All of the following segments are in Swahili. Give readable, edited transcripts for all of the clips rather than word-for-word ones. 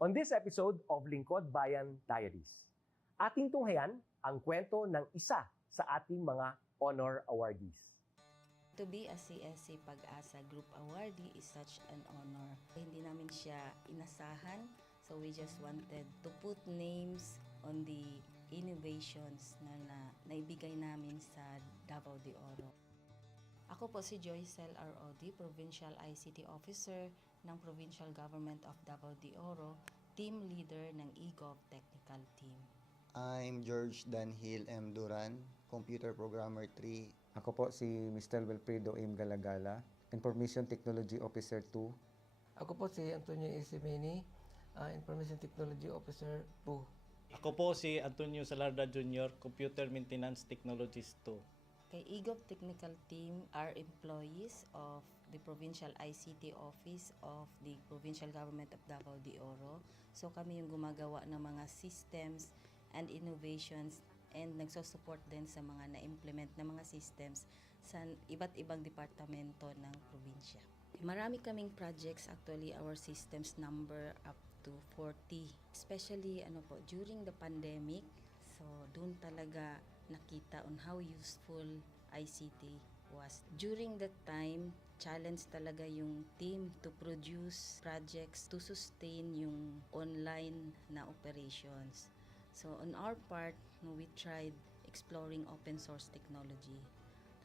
On this episode of Lingkod Bayan Diaries, ating tunghayan ang kwento ng isa sa ating mga honor awardees. To be a CSC Pag-asa Group Awardee is such an honor. Hindi namin siya inasahan, so we just wanted to put names on the innovations na naibigay namin sa Davao de Oro. Ako po si Joycel R.O.D., Provincial ICT Officer ng Provincial Government of Davao de Oro, Team Leader ng eGov Technical Team. I'm George Danhil M. Duran, Computer Programmer 3. Ako po si Mr. Wilfredo M. Galagala, Information Technology Officer 2. Ako po si Antonio Isimini, Information Technology Officer 2. Ako po si Antonio Salarda Jr., Computer Maintenance Technologist 2. Kay eGov Technical Team are employees of the Provincial ICT Office of the Provincial Government of Davao de Oro. So kami yung gumagawa ng mga systems and innovations and nagsusupport din sa mga na-implement na mga systems sa iba't ibang departamento ng probinsya. Marami kaming projects, actually our systems number up to 40. Especially during the pandemic, so doon talaga nakita on how useful ICT was. During that time, challenge talaga yung team to produce projects to sustain yung online na operations. So on our part, we tried exploring open source technology.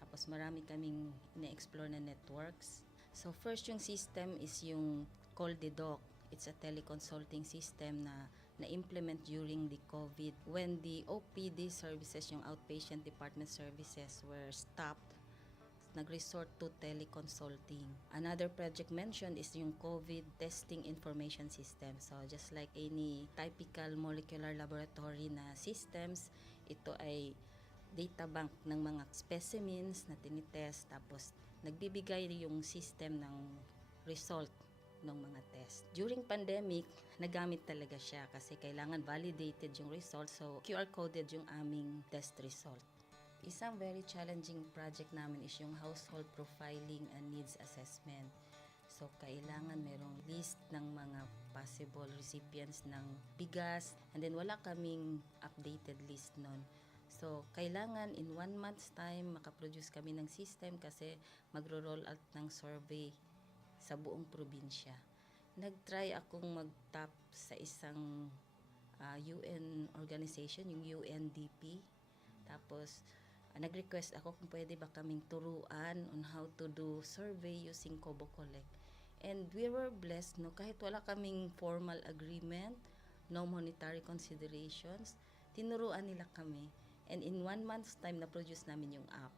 Tapos marami kaming ina-explore na networks. So first yung system is yung CallDedoc. It's a teleconsulting system na na-implement during the COVID. When the OPD services, yung outpatient department services were stopped, nag-resort to teleconsulting. Another project mentioned is yung COVID testing information system. So just like any typical molecular laboratory na systems, ito ay data bank ng mga specimens na tinitest, tapos nagbibigay yung system ng result ng mga test. During pandemic, nagamit talaga siya kasi kailangan validated yung result, so QR coded yung aming test result. Isang very challenging project namin is yung household profiling and needs assessment. So, kailangan merong list ng mga possible recipients ng bigas, and then wala kaming updated list nun. So, kailangan in 1 month's time makaproduce kami ng system kasi magro-roll out ng survey sa buong probinsya. Nag-try akong mag-tap sa isang UN organization, yung UNDP. Tapos, nag-request ako kung pwede ba kaming turuan on how to do survey using Kobo Collect. And we were blessed, kahit wala kaming formal agreement, no monetary considerations, tinuruan nila kami. And in 1 month's time, na-produce namin yung app.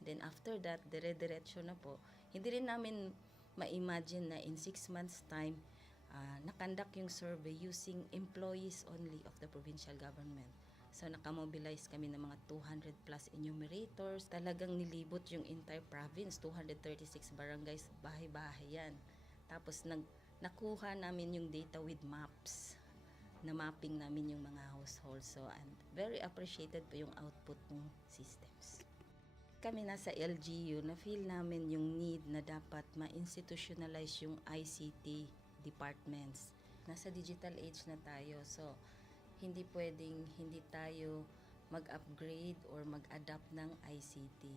And then after that, dire-diretso na po. Hindi rin namin ma-imagine na in 6 months' time, nakandak yung survey using employees only of the provincial government. So, nakamobilize kami ng mga 200 plus enumerators. Talagang nilibot yung entire province, 236 barangays, bahay-bahay yan. Tapos, nakuha namin yung data with maps. Na mapping namin yung mga households. So, and very appreciated po yung output ng systems. Kami nasa LGU, na-feel namin yung need na dapat ma-institutionalize yung ICT departments. Nasa digital age na tayo, so hindi pwedeng hindi tayo mag-upgrade or mag-adapt ng ICT.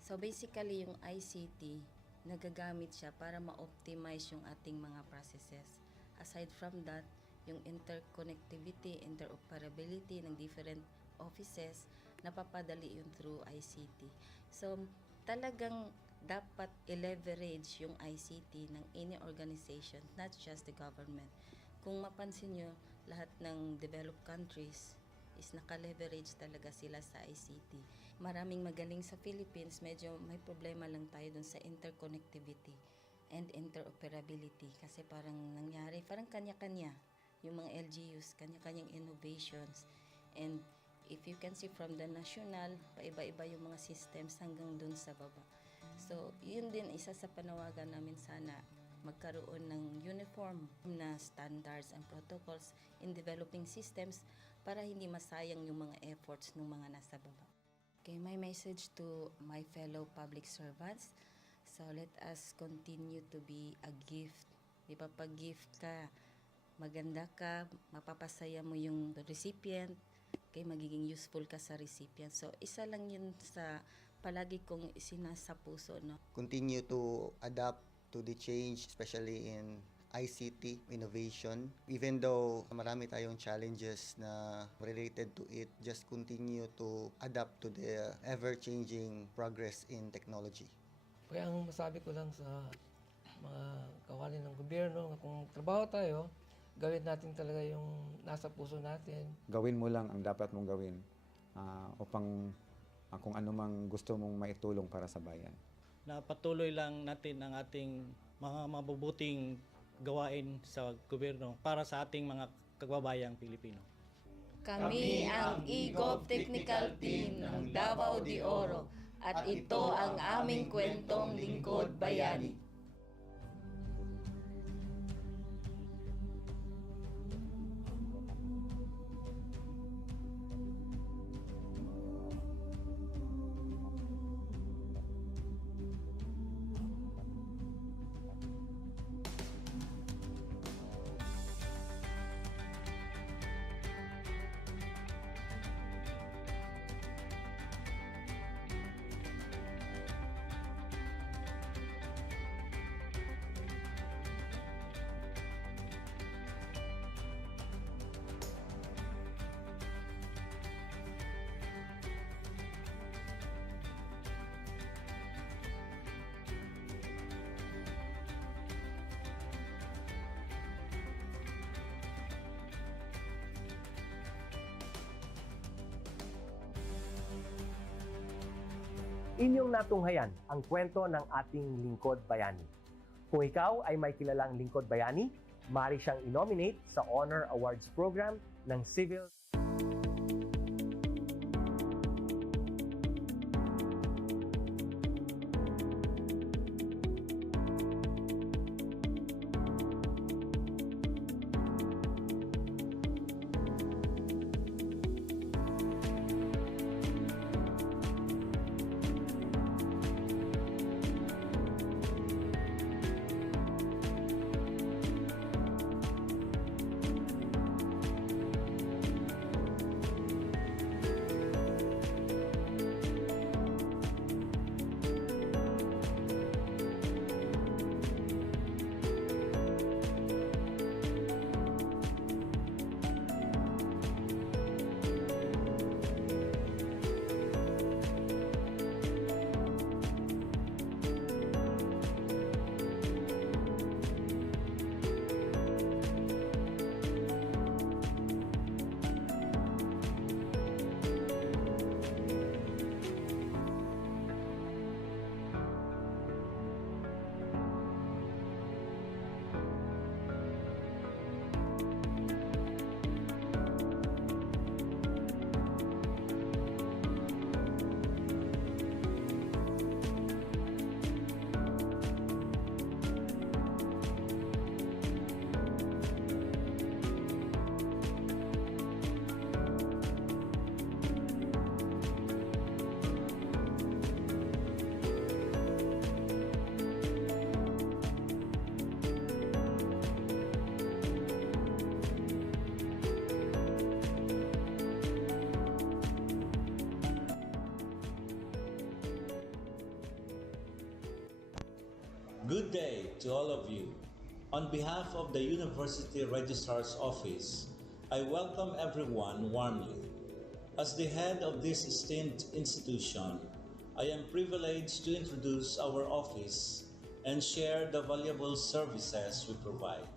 So basically, yung ICT, nagagamit siya para ma-optimize yung ating mga processes. Aside from that, yung interconnectivity, interoperability ng different offices, napapadali yun through ICT. So, talagang dapat i-leverage yung ICT ng any organization, not just the government. Kung mapansin nyo, lahat ng developed countries is naka-leverage talaga sila sa ICT. Maraming magaling sa Philippines, medyo may problema lang tayo dun sa interconnectivity and interoperability kasi parang nangyari, parang kanya-kanya yung mga LGUs, kanya-kanyang innovations. And if you can see from the national, paiba-iba yung mga systems hanggang dun sa baba. So, yun din isa sa panawagan namin, sana magkaroon ng uniform na standards and protocols in developing systems para hindi masayang yung mga efforts ng mga nasa baba. Okay, my message to my fellow public servants, so let us continue to be a gift. Di ba, pag gift ka, maganda ka, mapapasaya mo yung recipient, kay magiging useful ka sa recipient. So, isa lang yun sa palagi kong isinasa puso, no? Continue to adapt to the change, especially in ICT innovation. Even though marami tayong challenges na related to it, just continue to adapt to the ever-changing progress in technology. Kaya ang masabi ko lang sa mga kawani ng gobyerno, kung trabaho tayo, gawin natin talaga yung nasa puso natin. Gawin mo lang ang dapat mong gawin upang kung ano mang gusto mong maitulong para sa bayan. Na patuloy lang natin ang ating mga mabubuting gawain sa gobyerno para sa ating mga kababayang Pilipino. Kami ang EGOV Technical Team ng Davao de Oro at ito ang aming kwentong lingkod bayani. Inyong natunghayan ang kwento ng ating lingkod bayani. Kung ikaw ay may kilalang lingkod bayani, maaari siyang i-nominate sa Honor Awards Program ng Civil Good day to all of you. On behalf of the University Registrar's Office, I welcome everyone warmly. As the head of this esteemed institution, I am privileged to introduce our office and share the valuable services we provide.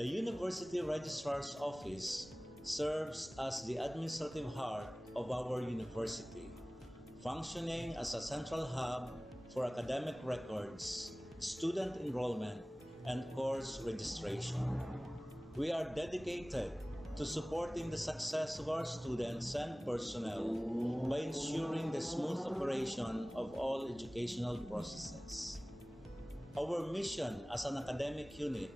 The University Registrar's Office serves as the administrative heart of our university, functioning as a central hub for academic records, student enrollment, and course registration. We are dedicated to supporting the success of our students and personnel by ensuring the smooth operation of all educational processes. Our mission as an academic unit,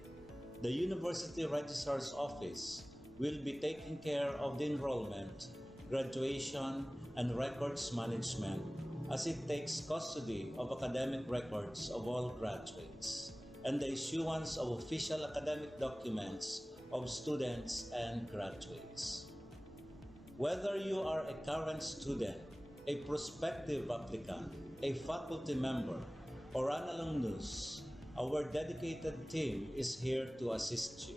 the University Registrar's Office, will be taking care of the enrollment, graduation, and records management as it takes custody of academic records of all graduates and the issuance of official academic documents of students and graduates. Whether you are a current student, a prospective applicant, a faculty member, or an alumnus, our dedicated team is here to assist you.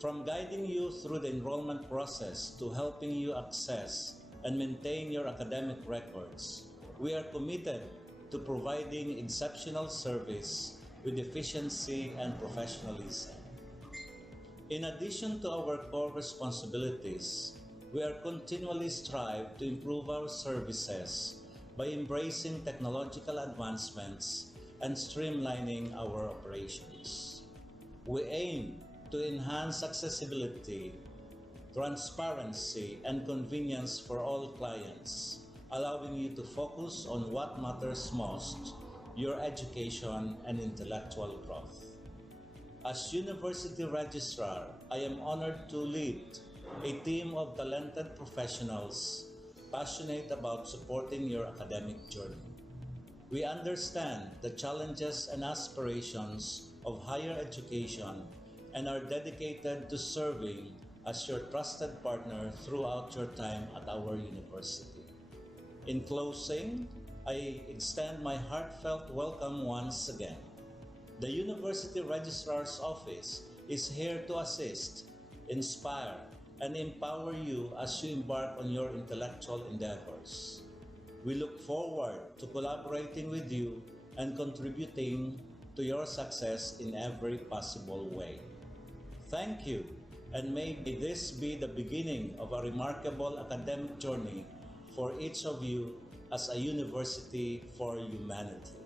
From guiding you through the enrollment process to helping you access and maintain your academic records, we are committed to providing exceptional service with efficiency and professionalism. In addition to our core responsibilities, we are continually strive to improve our services by embracing technological advancements and streamlining our operations. We aim to enhance accessibility, transparency, and convenience for all clients, allowing you to focus on what matters most, your education and intellectual growth. As University Registrar, I am honored to lead a team of talented professionals passionate about supporting your academic journey. We understand the challenges and aspirations of higher education and are dedicated to serving as your trusted partner throughout your time at our university. In closing, I extend my heartfelt welcome once again. The University Registrar's Office is here to assist, inspire, and empower you as you embark on your intellectual endeavors. We look forward to collaborating with you and contributing to your success in every possible way. Thank you, and may this be the beginning of a remarkable academic journey for each of you as a university for humanity.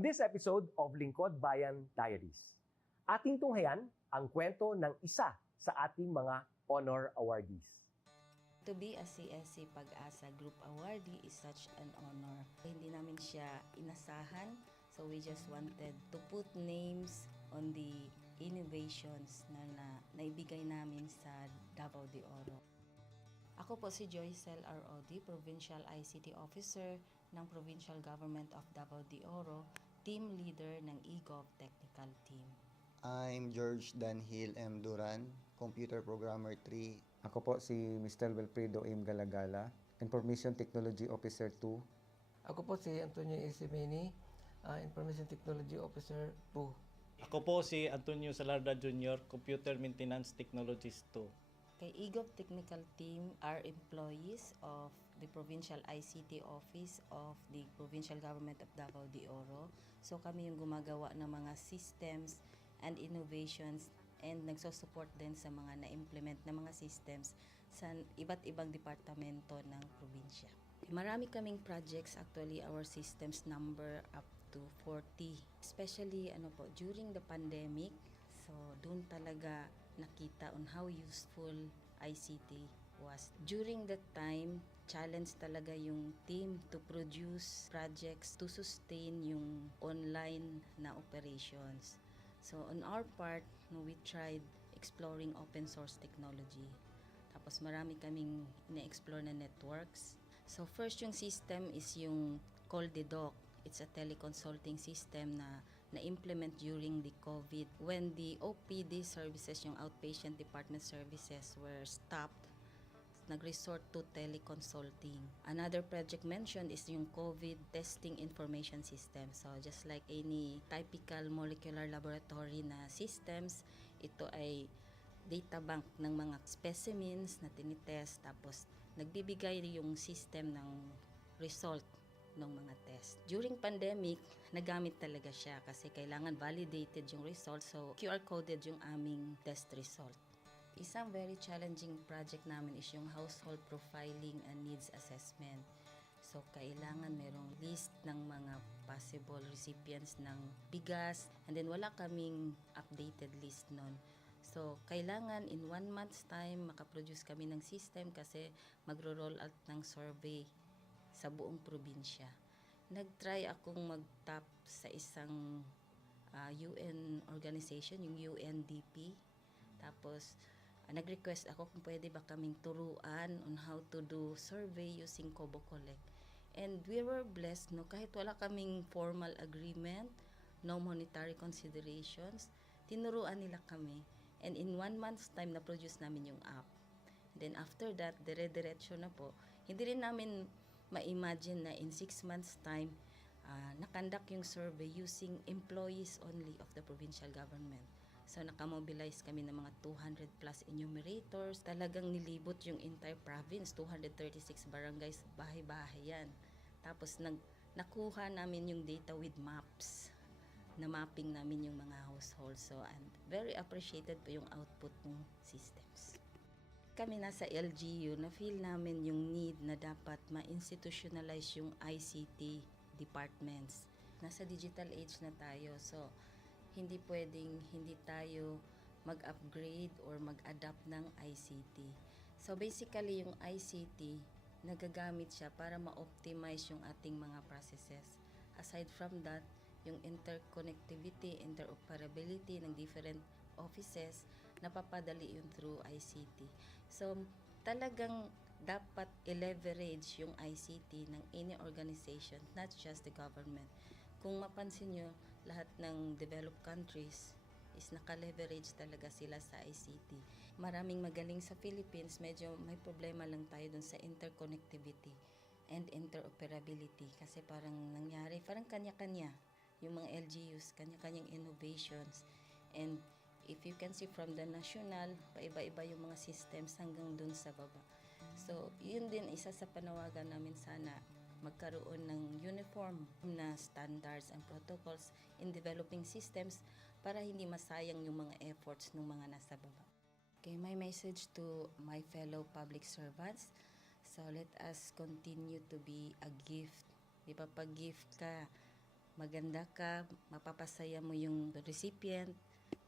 On this episode of Lingkod Bayan Diaries, ating tunghayan ang kwento ng isa sa ating mga honor awardees. To be a CSC Pag-asa Group Awardee is such an honor. Hindi namin siya inasahan, so we just wanted to put names on the innovations na naibigay namin sa Davao de Oro. Ako po si Joycel R. Odi, Provincial ICT Officer ng Provincial Government of Davao de Oro, Team Leader ng eGov Technical Team. I'm George Danhil M. Duran, Computer Programmer 3. Ako po si Mr. Wilfredo M. Galagala, Information Technology Officer 2. Ako po si Antonio Isimini, Information Technology Officer 2. Ako po si Antonio Salarda Jr., Computer Maintenance Technologist 2. Kay eGov Technical Team are employees of the Provincial ICT Office of the Provincial Government of Davao de Oro. So kami yung gumagawa ng mga systems and innovations and nagsusupport din sa mga na-implement na mga systems sa iba't ibang departamento ng probinsya. Marami kaming projects, actually our systems number up to 40. Especially during the pandemic, so doon talaga nakita on how useful ICT was. During that time, challenge talaga yung team to produce projects to sustain yung online na operations. So on our part, we tried exploring open source technology. Tapos marami kaming ina-explore na networks. So first yung system is yung CallDedoc. It's a teleconsulting system na na-implement during the COVID. When the OPD services, yung outpatient department services, were stopped, nag-resort to teleconsulting. Another project mentioned is yung COVID testing information system. So just like any typical molecular laboratory na systems, ito ay data bank ng mga specimens na tinitest, tapos nagbibigay yung system ng result ng mga test. During pandemic, nagamit talaga siya kasi kailangan validated yung result, so QR coded yung aming test result. Isang very challenging project namin is yung household profiling and needs assessment. So kailangan merong list ng mga possible recipients ng bigas, and then wala kaming updated list nun. So kailangan in 1 month's time makaproduce kami ng system kasi magro-roll out ng survey sa buong probinsya. Nag-try akong mag-tap sa isang UN organization, yung UNDP. Tapos, nag-request ako kung pwede ba kaming turuan on how to do survey using Kobo Collect. And we were blessed, kahit wala kaming formal agreement, no monetary considerations, tinuruan nila kami. And in 1 month's time, na-produce namin yung app. Then after that, dire-diretso na po. Hindi rin namin ma-imagine na in 6 months' time, nakandak yung survey using employees only of the provincial government. So nakamobilize kami ng mga 200 plus enumerators. Talagang nilibot yung entire province, 236 barangays, bahay-bahay yan. Tapos nakuha namin yung data with maps. Na mapping namin yung mga households. So and very appreciated po yung output ng systems. Kami nasa LGU, na-feel namin yung need na dapat ma-institutionalize yung ICT departments. Nasa digital age na tayo, so hindi pwedeng hindi tayo mag-upgrade or mag-adapt ng ICT. So basically, yung ICT, nagagamit siya para ma-optimize yung ating mga processes. Aside from that, yung interconnectivity, interoperability ng different offices, napapadali yun through ICT. So, talagang dapat i-leverage yung ICT ng any organization, not just the government. Kung mapansin nyo, lahat ng developed countries is naka-leverage talaga sila sa ICT. Maraming magaling sa Philippines, medyo may problema lang tayo dun sa interconnectivity and interoperability kasi parang nangyari, parang kanya-kanya yung mga LGUs, kanya-kanyang innovations. And if you can see from the national, paiba-iba yung mga systems hanggang dun sa baba. So, yun din isa sa panawagan namin, sana magkaroon ng uniform na standards and protocols in developing systems para hindi masayang yung mga efforts ng mga nasa baba. Okay, my message to my fellow public servants, so let us continue to be a gift. Di ba, pag gift ka, maganda ka, mapapasaya mo yung recipient,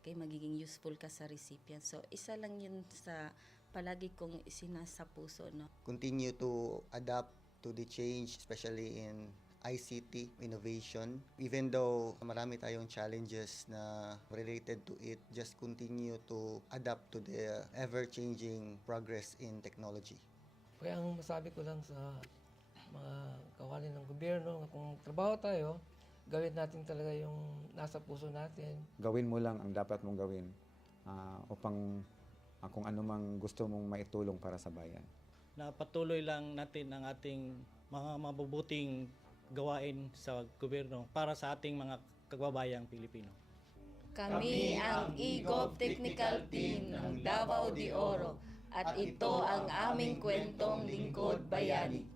kay magiging useful ka sa recipient. So, isa lang yun sa palagi kong isinasa puso, no? Continue to adapt to the change, especially in ICT innovation. Even though marami tayong challenges na related to it, just continue to adapt to the ever-changing progress in technology. Kaya ang masabi ko lang sa mga kawali ng gobyerno, kung trabaho tayo, gawin natin talaga yung nasa puso natin. Gawin mo lang ang dapat mong gawin upang kung ano mang gusto mong maitulong para sa bayan. Na patuloy lang natin ang ating mga mabubuting gawain sa gobyerno para sa ating mga kababayang Pilipino. Kami ang EGOV Technical Team ng Davao de Oro at ito ang aming kwentong Lingkod Bayani.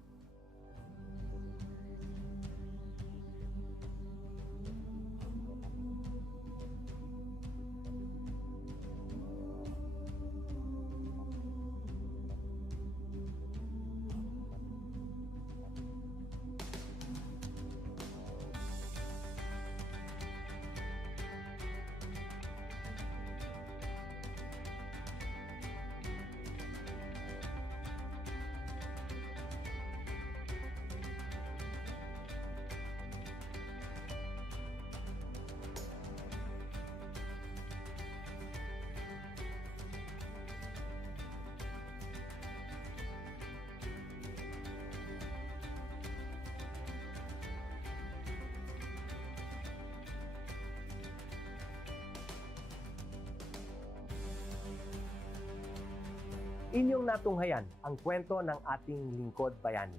Inyong natunghayan ang kwento ng ating lingkod bayani.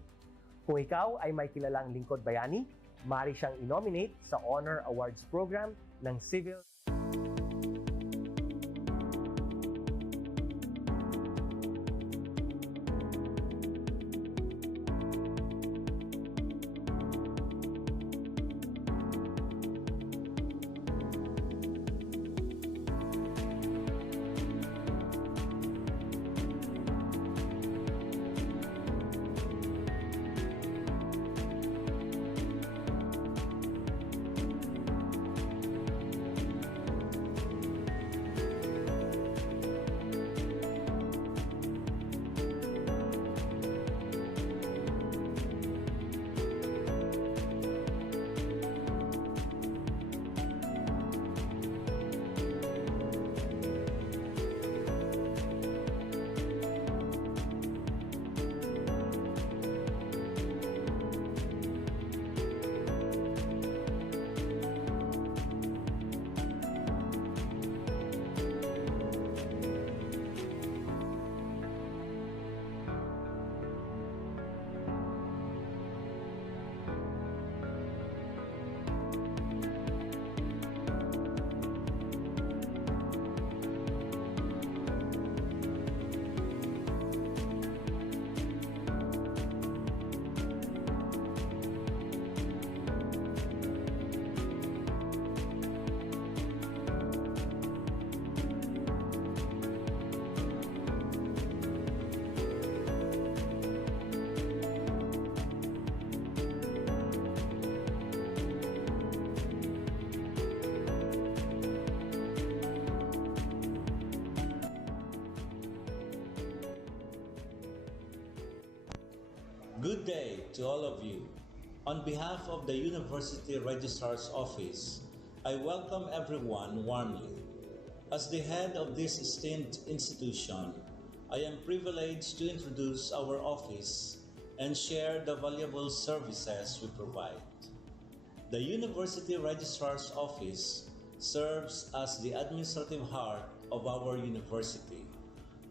Kung ikaw ay may kilalang lingkod bayani, maaari siyang i-nominate sa Honor Awards Program ng Civil Good day to all of you. On behalf of the University Registrar's Office, I welcome everyone warmly. As the head of this esteemed institution, I am privileged to introduce our office and share the valuable services we provide. The University Registrar's Office serves as the administrative heart of our university,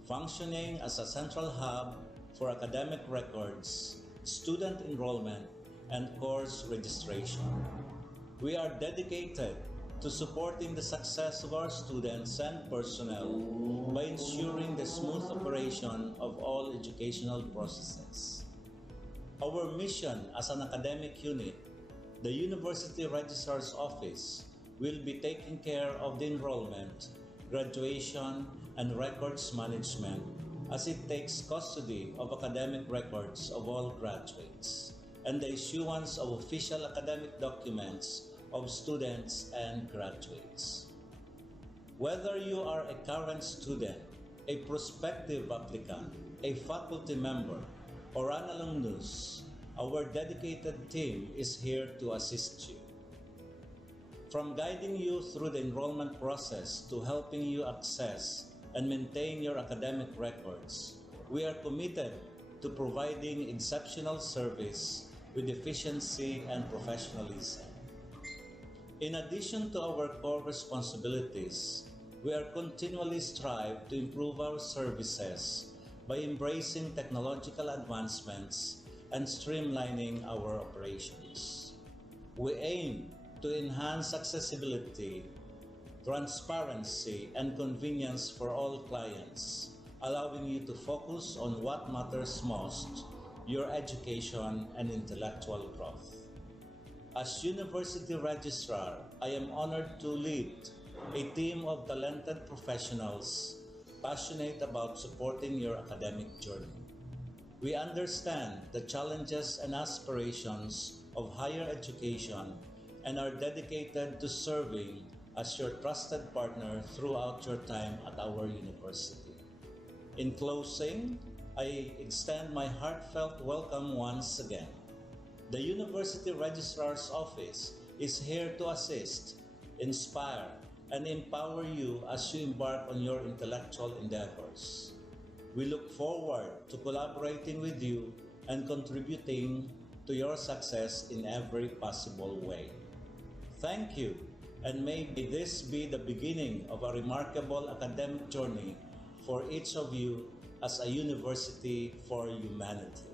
functioning as a central hub for academic records, student enrollment, and course registration. We are dedicated to supporting the success of our students and personnel by ensuring the smooth operation of all educational processes. Our mission as an academic unit, the University Registrar's Office, will be taking care of the enrollment, graduation, and records management as it takes custody of academic records of all graduates and the issuance of official academic documents of students and graduates. Whether you are a current student, a prospective applicant, a faculty member, or an alumnus, our dedicated team is here to assist you. From guiding you through the enrollment process to helping you access and maintain your academic records, we are committed to providing exceptional service with efficiency and professionalism. In addition to our core responsibilities, we are continually strive to improve our services by embracing technological advancements and streamlining our operations. We aim to enhance accessibility, transparency, and convenience for all clients, allowing you to focus on what matters most, your education and intellectual growth. As University Registrar, I am honored to lead a team of talented professionals passionate about supporting your academic journey. We understand the challenges and aspirations of higher education and are dedicated to serving as your trusted partner throughout your time at our university. In closing, I extend my heartfelt welcome once again. The University Registrar's Office is here to assist, inspire, and empower you as you embark on your intellectual endeavors. We look forward to collaborating with you and contributing to your success in every possible way. Thank you, and may this be the beginning of a remarkable academic journey for each of you as a university for humanity.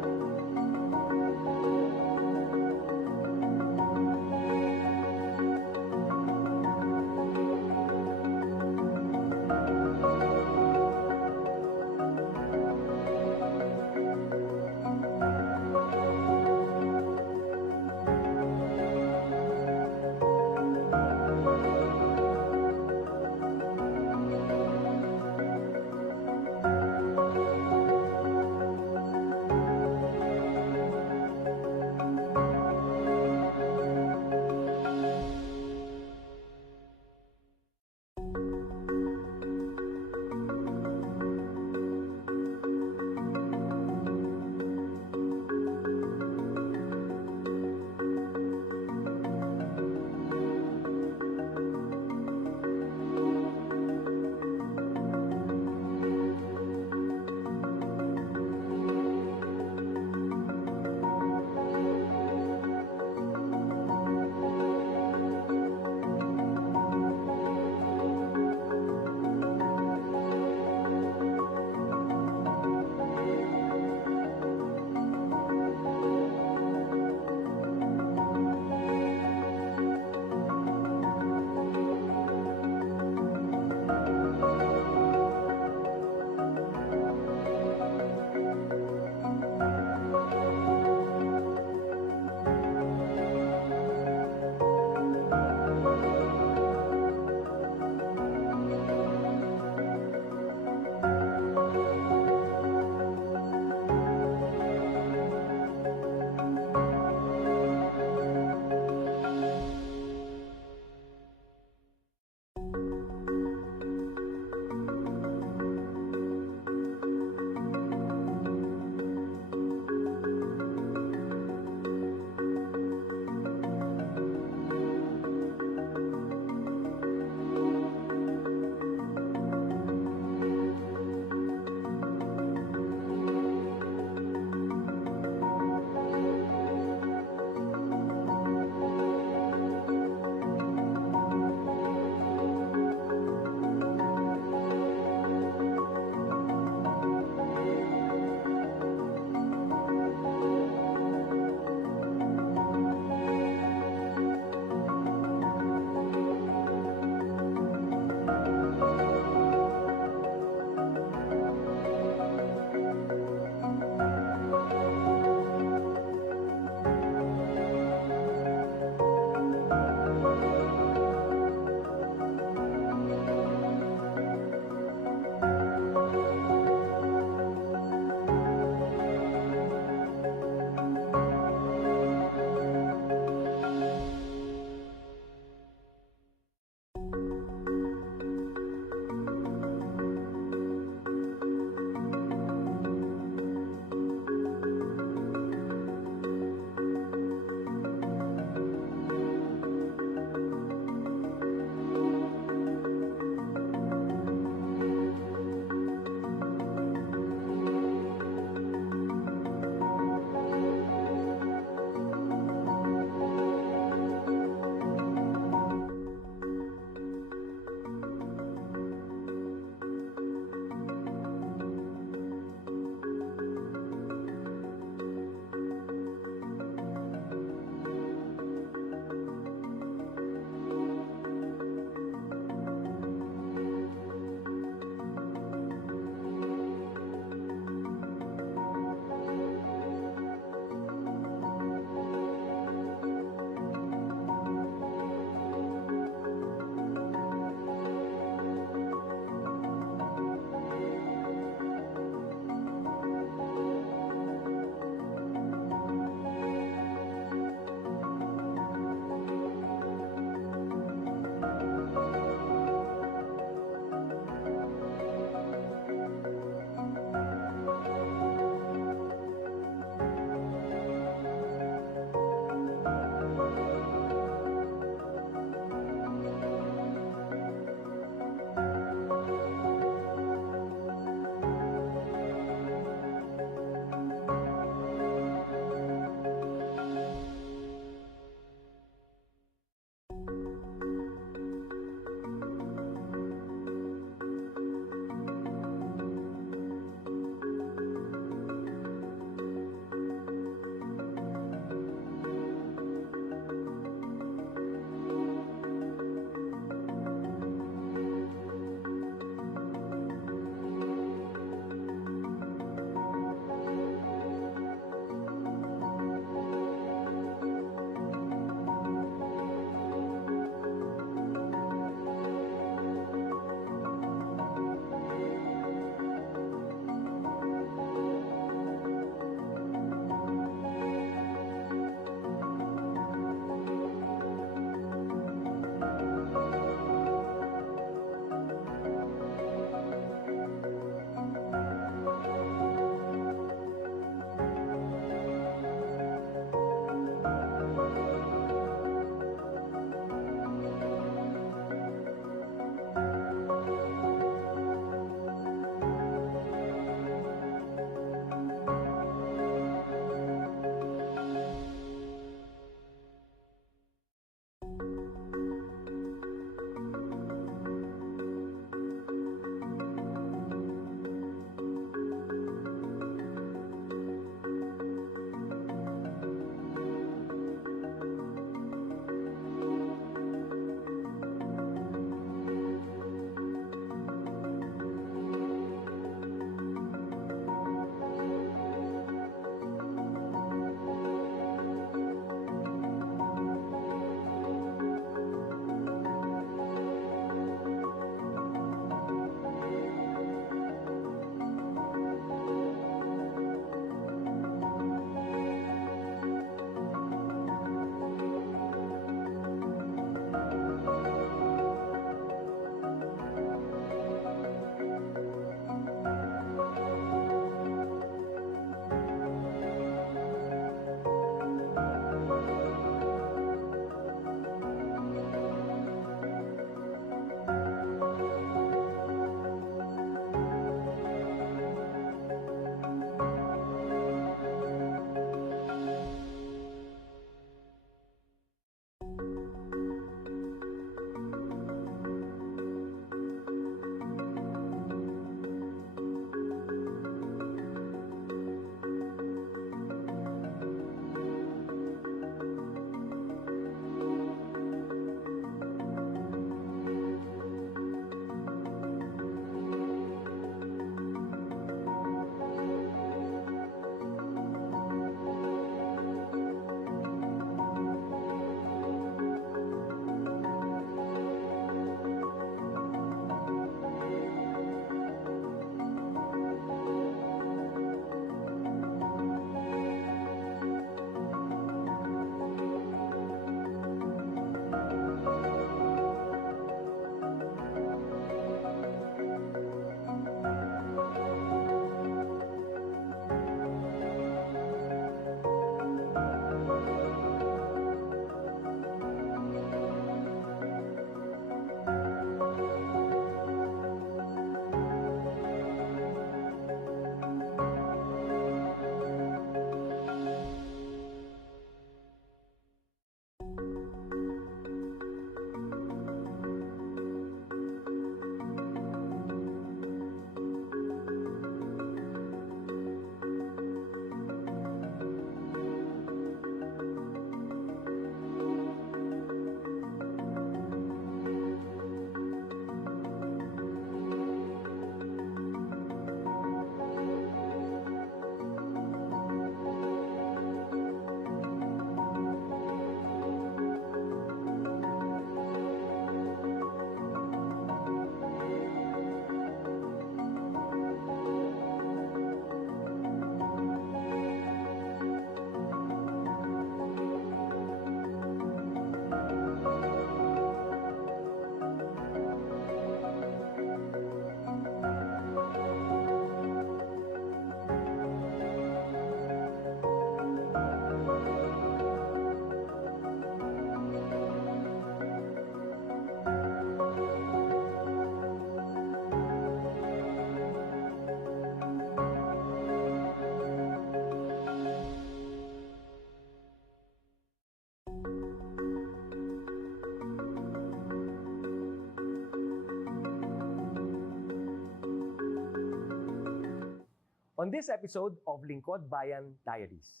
On this episode of Lingkod Bayan Diaries,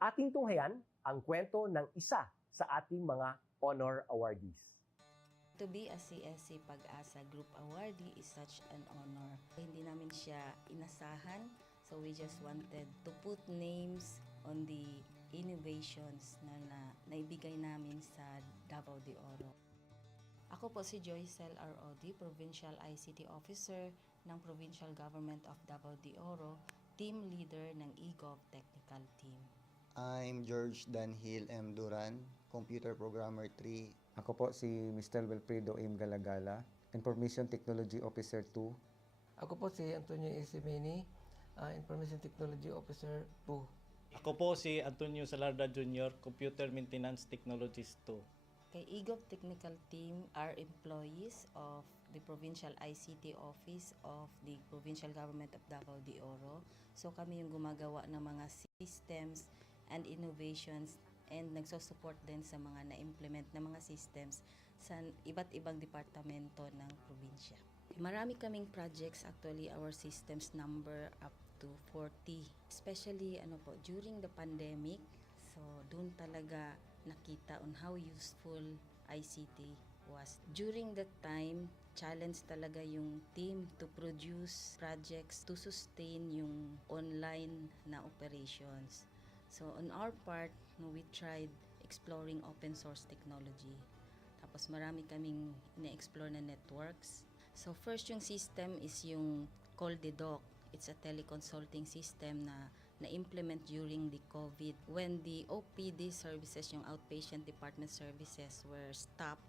ating tunghayan ang kwento ng isa sa ating mga honor awardees. To be a CSC Pag-asa Group Awardee is such an honor. Hindi namin siya inasahan, so we just wanted to put names on the innovations na naibigay namin sa Davao de Oro. Ako po si Joycel R. Odi, Provincial ICT Officer ng Provincial Government of Davao de Oro, Team Leader ng eGov Technical Team. I'm George Danhil M. Duran, Computer Programmer 3. Ako po si Mr. Wilfredo M. Galagala, Information Technology Officer 2. Ako po si Antonio Isimeni, Information Technology Officer 2. Ako po si Antonio Salarda Jr., Computer Maintenance Technologist 2. Kay eGov Technical Team are employees of the Provincial ICT Office of the Provincial Government of Davao de Oro. So kami yung gumagawa ng mga systems and innovations and nagsusupport din sa mga na-implement na mga systems sa iba't ibang departamento ng probinsya. Marami kaming projects, actually our systems number up to 40. Especially during the pandemic, so doon talaga nakita on how useful ICT was. During that time, challenge talaga yung team to produce projects to sustain yung online na operations. So on our part, we tried exploring open source technology. Tapos marami kaming ina-explore na networks. So first yung system is yung CallDedoc. It's a teleconsulting system na na-implement during the COVID. When the OPD services, yung outpatient department services were stopped,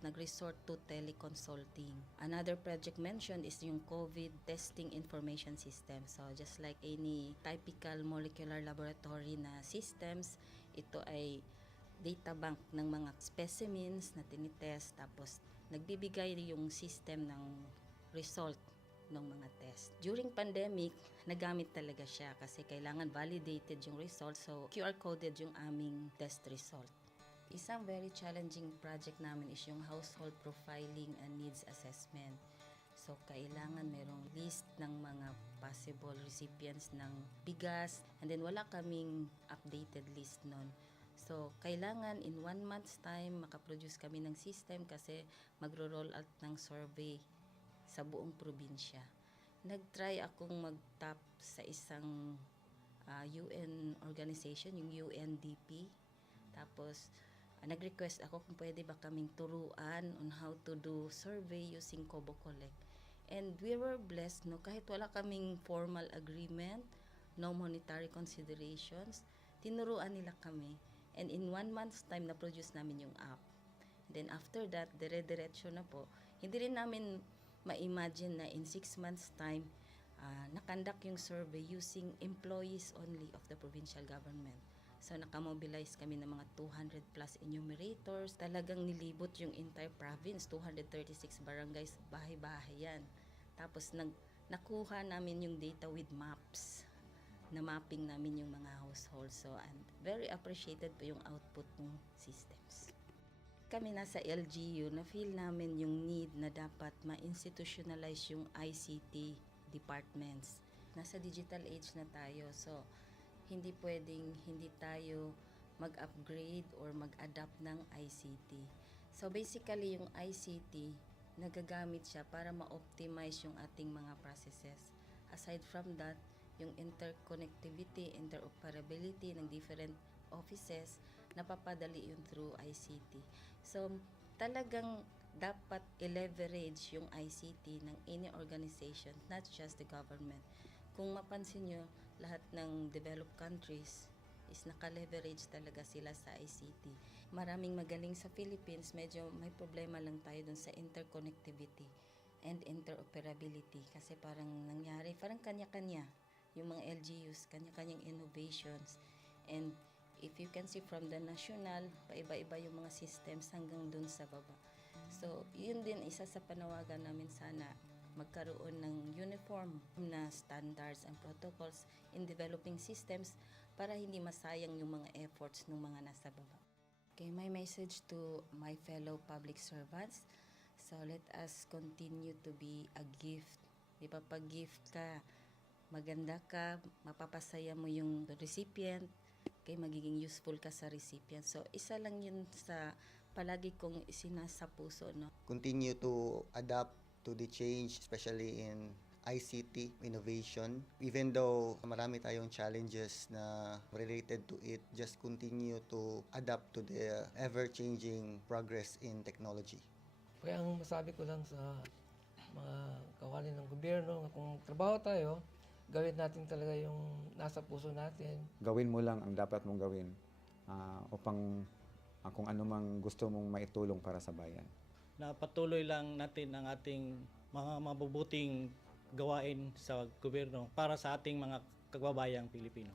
nag-resort to teleconsulting. Another project mentioned is yung COVID testing information system. So just like any typical molecular laboratory na systems, ito ay data bank ng mga specimens na tinitest, tapos nagbibigay yung system ng result ng mga test. During pandemic, nagamit talaga siya kasi kailangan validated yung result, so QR coded yung aming test result. Isang very challenging project namin is yung household profiling and needs assessment. So, kailangan merong list ng mga possible recipients ng bigas, and then wala kaming updated list nun. So, kailangan in 1 month's time makaproduce kami ng system kasi magro-roll out ng survey sa buong probinsya. Nag-try akong mag-tap sa isang UN organization, yung UNDP. Tapos, nag-request ako kung pwede ba kaming turuan on how to do survey using Kobo Collect. And we were blessed, kahit wala kaming formal agreement, no monetary considerations, tinuruan nila kami. And in 1 month's time, na-produce namin yung app. Then after that, dire-diretso na po. Hindi rin namin ma-imagine na in 6 months' time, nakandak yung survey using employees only of the provincial government. So, nakamobilize kami ng mga 200 plus enumerators. Talagang nilibot yung entire province, 236 barangays, bahay-bahay yan. Tapos, nakuha namin yung data with maps. Na-mapping namin yung mga households. So, and very appreciated po yung output ng systems. Kami nasa LGU, na-feel namin yung need na dapat ma-institutionalize yung ICT departments. Nasa digital age na tayo, so hindi pwedeng hindi tayo mag-upgrade or mag-adapt ng ICT. So basically, yung ICT, nagagamit siya para ma-optimize yung ating mga processes. Aside from that, yung interconnectivity, interoperability ng different offices, napapadali yun through ICT. So talagang dapat i-leverage yung ICT ng any organization, not just the government. Kung mapansin nyo, lahat ng developed countries is naka-leverage talaga sila sa ICT. Maraming magaling sa Philippines, medyo may problema lang tayo dun sa interconnectivity and interoperability kasi parang nangyari, parang kanya-kanya yung mga LGUs, kanya-kanyang innovations. And if you can see from the national, paiba-iba yung mga systems hanggang dun sa baba. So, yun din isa sa panawagan namin, sana magkaroon ng uniform na standards and protocols in developing systems para hindi masayang yung mga efforts ng mga nasa baba. Okay, my message to my fellow public servants, so let us continue to be a gift. Di ba, pag gift ka, maganda ka, mapapasaya mo yung recipient, kay magiging useful ka sa recipient. So, isa lang yun sa palagi kong isinasa puso, no? Continue to adapt to the change, especially in ICT innovation. Even though marami tayong challenges na related to it, just continue to adapt to the ever-changing progress in technology. Kaya ang masabi ko lang sa mga kawali ng gobyerno, kung trabaho tayo, gawin natin talaga yung nasa puso natin. Gawin mo lang ang dapat mong gawin upang kung ano mang gusto mong maitulong para sa bayan. Na patuloy lang natin ang ating mga mabubuting gawain sa gobyerno para sa ating mga kababayang Pilipino.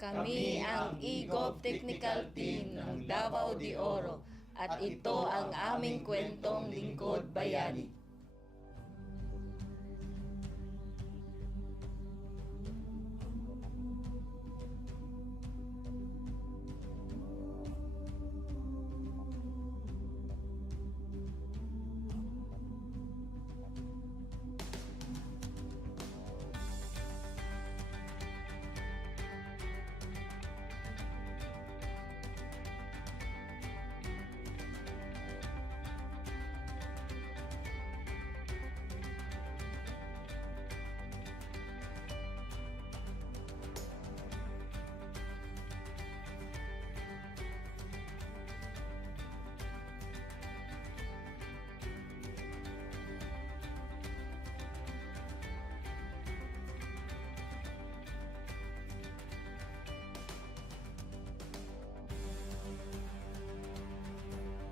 Kami ang EGOV Technical Team ng Davao de Oro at ito ang aming kwentong Lingkod Bayani.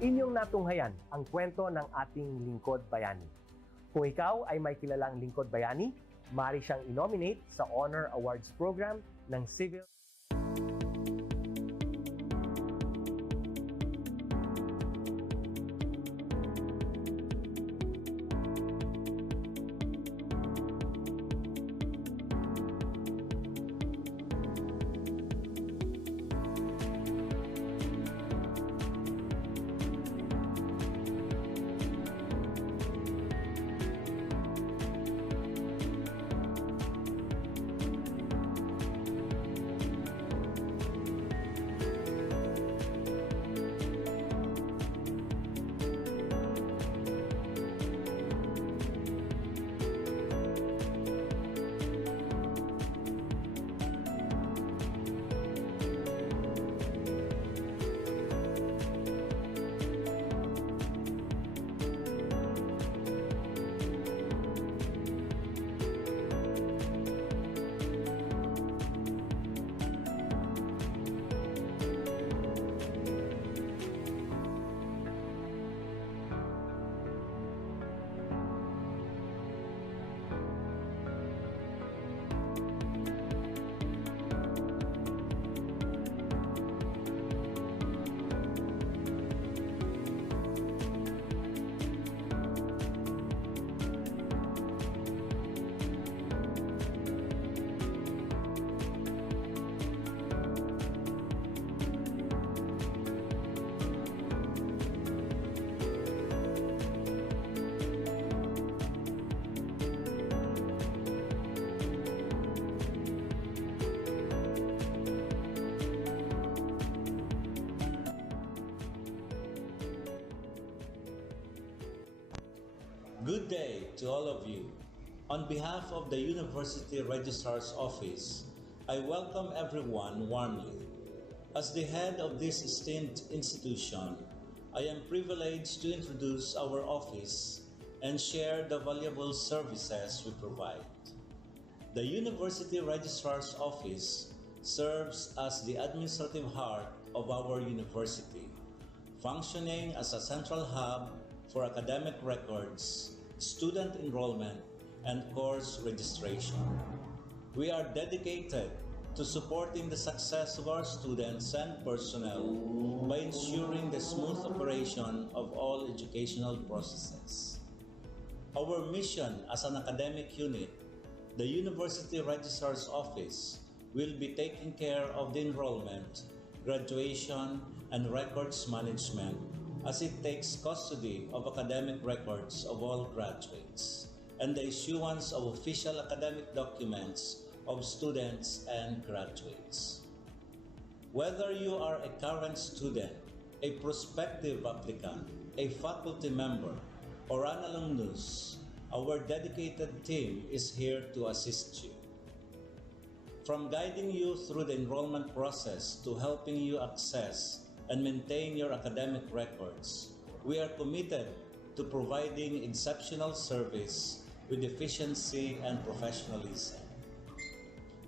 Inyong natunghayan ang kwento ng ating lingkod bayani. Kung ikaw ay may kilalang lingkod bayani, maaari siyang i-nominate sa Honor Awards Program ng Civil Good day to all of you. On behalf of the University Registrar's Office, I welcome everyone warmly. As the head of this esteemed institution, I am privileged to introduce our office and share the valuable services we provide. The University Registrar's Office serves as the administrative heart of our university, functioning as a central hub for academic records, student enrollment, and course registration. We are dedicated to supporting the success of our students and personnel by ensuring the smooth operation of all educational processes. Our mission as an academic unit, the University Registrar's Office, will be taking care of the enrollment, graduation, and records management as it takes custody of academic records of all graduates. and the issuance of official academic documents of students and graduates. Whether you are a current student, a prospective applicant, a faculty member, or an alumnus, our dedicated team is here to assist you. From guiding you through the enrollment process to helping you access and maintain your academic records, we are committed to providing exceptional service with efficiency and professionalism.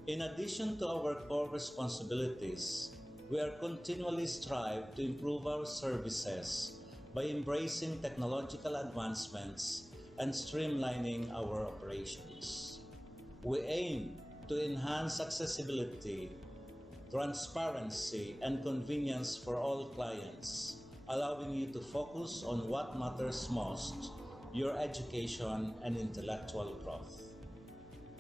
In addition to our core responsibilities, we are continually strive to improve our services by embracing technological advancements and streamlining our operations. We aim to enhance accessibility, transparency, and convenience for all clients, allowing you to focus on what matters most, your education and intellectual growth.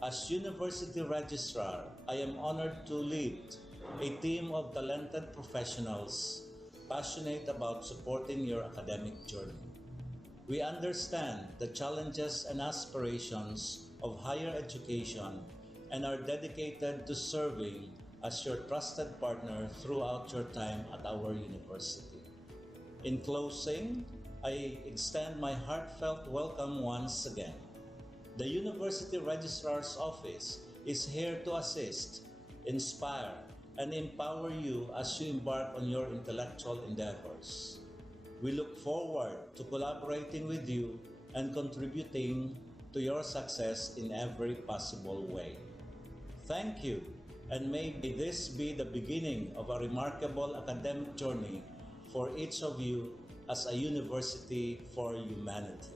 As University Registrar, I am honored to lead a team of talented professionals passionate about supporting your academic journey. We understand the challenges and aspirations of higher education and are dedicated to serving as your trusted partner throughout your time at our university. In closing, I extend my heartfelt welcome once again. The University Registrar's Office is here to assist, inspire, and empower you as you embark on your intellectual endeavors. We look forward to collaborating with you and contributing to your success in every possible way. Thank you, and may this be the beginning of a remarkable academic journey for each of you as a university for humanity.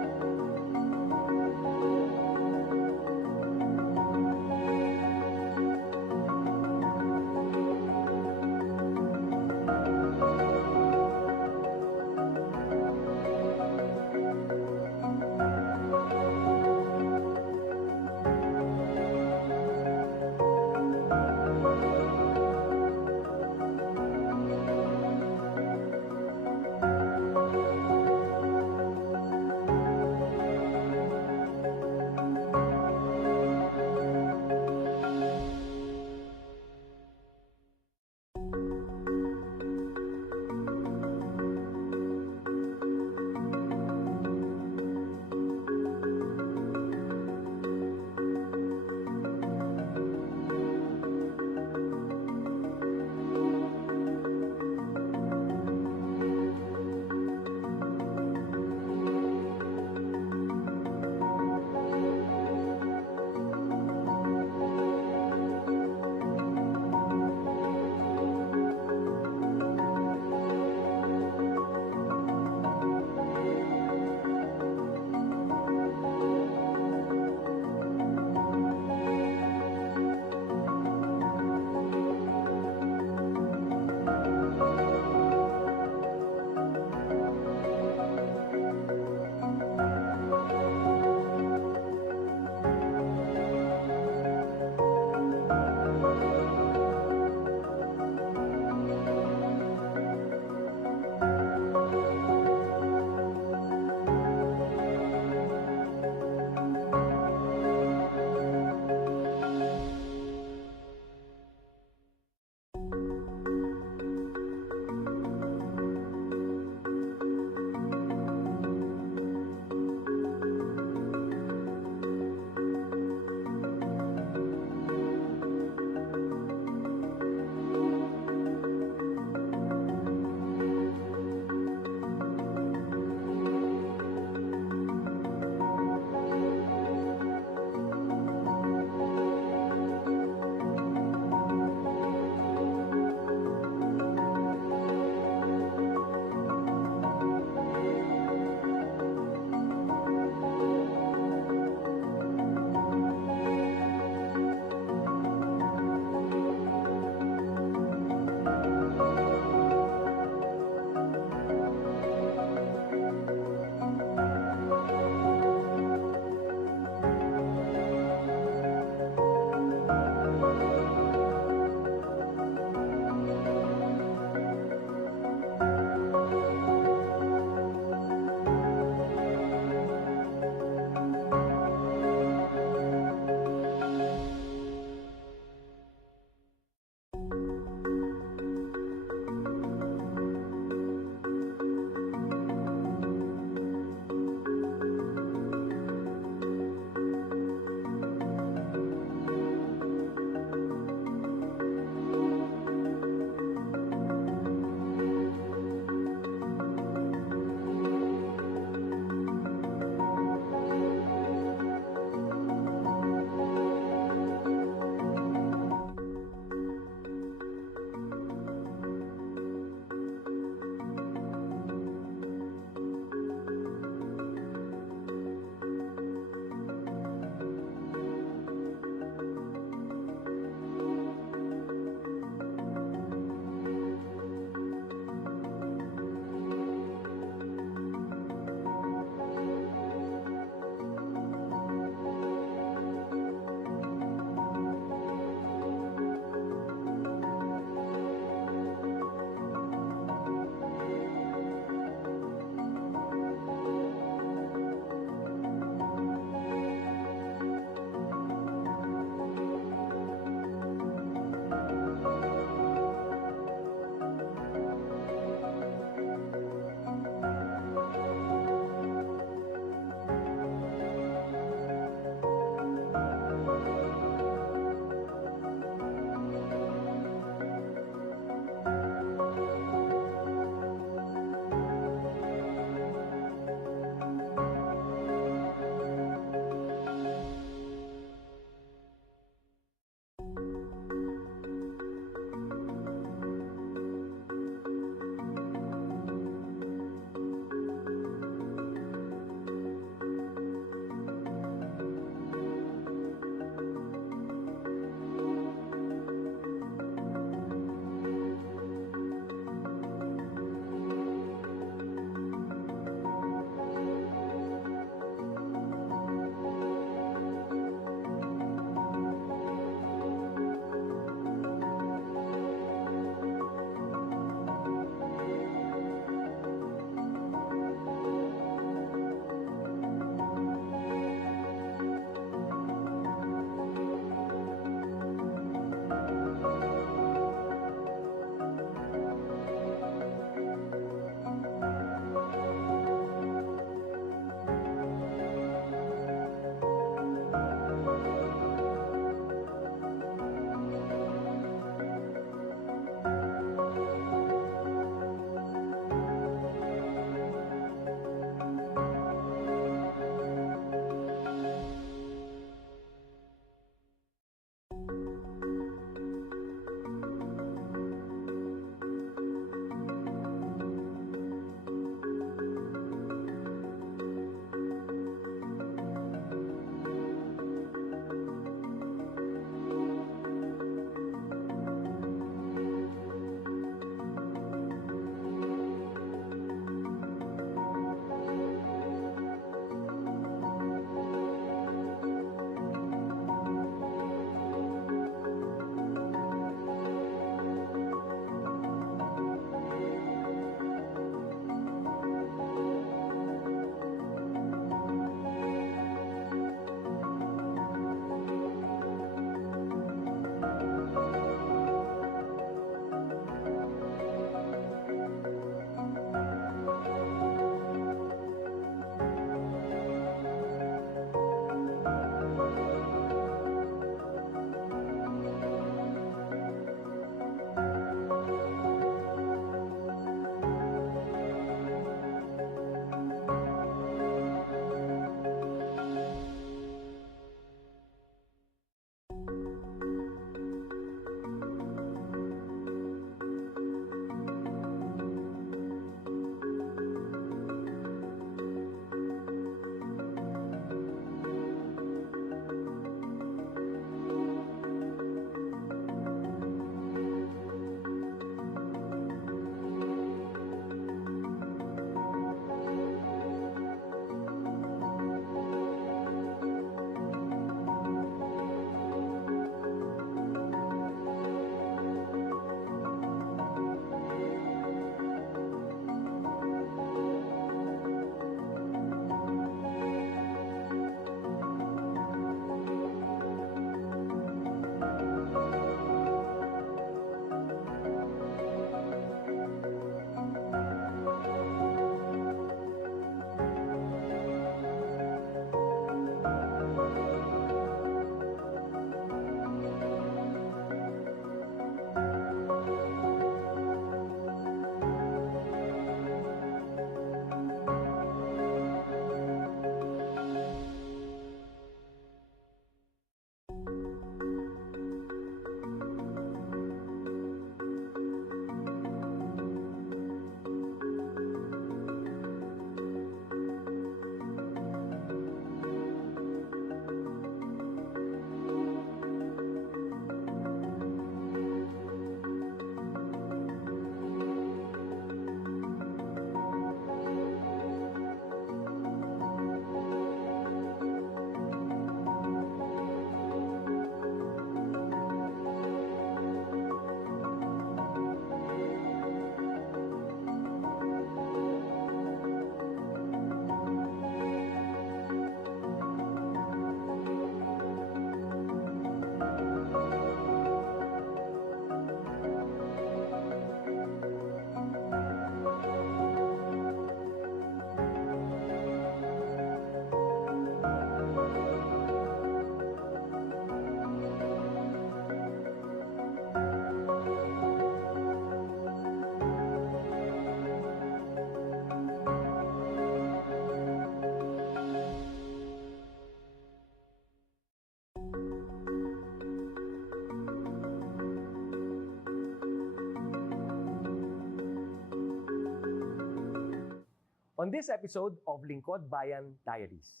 On this episode of Lingkod Bayan Diaries,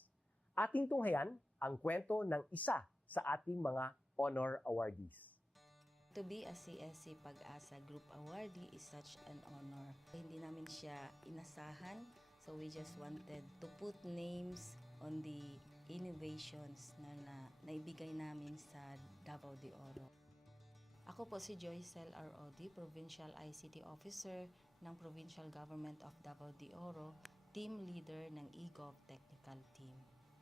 ating tunghayan ang kwento ng isa sa ating mga honor awardees. To be a CSC Pag-asa Group Awardee is such an honor. Hindi namin siya inasahan, so we just wanted to put names on the innovations na naibigay namin sa Davao de Oro. Ako po si Joycel R. Odi, Provincial ICT Officer ng Provincial Government of Davao de Oro, Team Leader ng eGov Technical Team.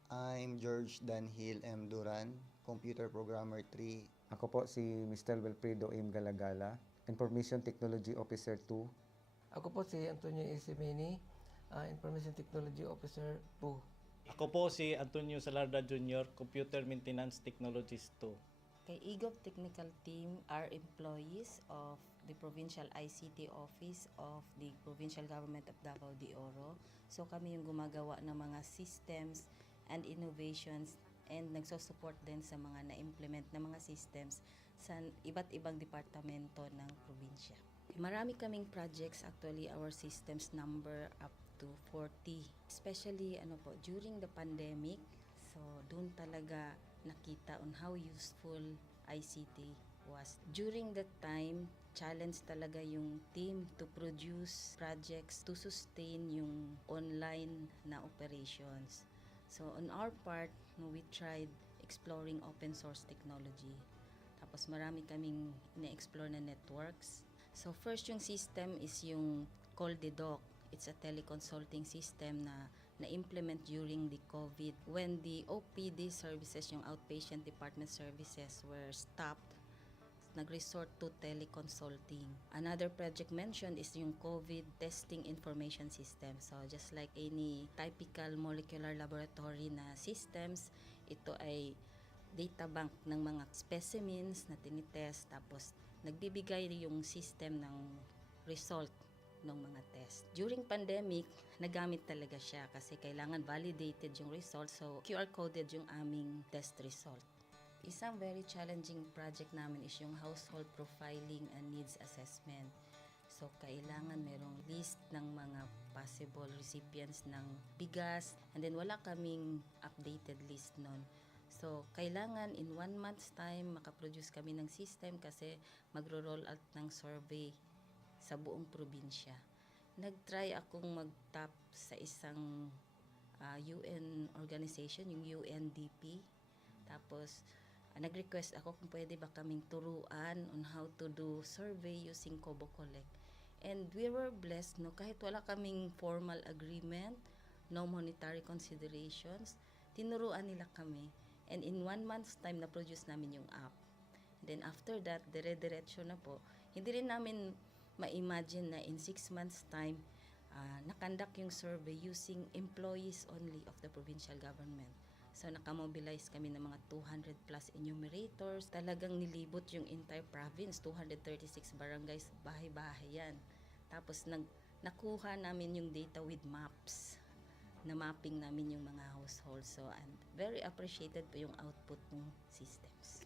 I'm George Danhil M. Duran, Computer Programmer 3. Ako po si Mr. Wilfredo M. Galagala, Information Technology Officer 2. Ako po si Antonio Isimeni, Information Technology Officer 2. Ako po si Antonio Salarda Jr., Computer Maintenance Technologist 2. Kay eGov Technical Team are employees of the Provincial ICT Office of the Provincial Government of Davao de Oro. So kami yung gumagawa ng mga systems and innovations and nagsusupport din sa mga na-implement na mga systems sa iba't ibang departamento ng probinsya. Marami kaming projects, actually our systems number up to 40. Especially during the pandemic, so doon talaga nakita on how useful ICT was. During that time, challenge talaga yung team to produce projects to sustain yung online na operations. So on our part, we tried exploring open source technology. Tapos marami kaming ina-explore na networks. So first yung system is yung CallDedoc. It's a teleconsulting system na na-implement during the COVID when the OPD services, yung outpatient department services, were stopped. Nag-resort to teleconsulting. Another project mentioned is yung COVID testing information system. So just like any typical molecular laboratory na systems, ito ay data bank ng mga specimens na tinitest, tapos nagbibigay yung system ng result ng mga test. During pandemic, nagamit talaga siya kasi kailangan validated yung result, so QR coded yung aming test result. Isang very challenging project namin is yung household profiling and needs assessment. So, kailangan merong list ng mga possible recipients ng bigas, and then wala kaming updated list nun. So, kailangan in 1 month's time makaproduce kami ng system kasi magro-roll out ng survey sa buong probinsya. Nag-try akong mag-tap sa isang UN organization, yung UNDP. Tapos, nag-request ako kung pwede ba kaming turuan on how to do survey using Kobo Collect. And we were blessed, kahit wala kaming formal agreement, no monetary considerations, tinuruan nila kami. And in 1 month's time, na-produce namin yung app. Then after that, dire-diretso na po. Hindi rin namin ma-imagine na in 6 months' time, nakandak yung survey using employees only of the provincial government. So, nakamobilize kami ng mga 200 plus enumerators. Talagang nilibot yung entire province, 236 barangays, bahay-bahay yan. Tapos, nakuha namin yung data with maps. Na mapping namin yung mga households. So, and very appreciated po yung output ng systems.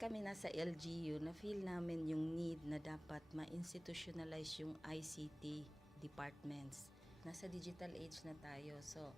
Kami nasa LGU, na-feel namin yung need na dapat ma-institutionalize yung ICT departments. Nasa digital age na tayo, so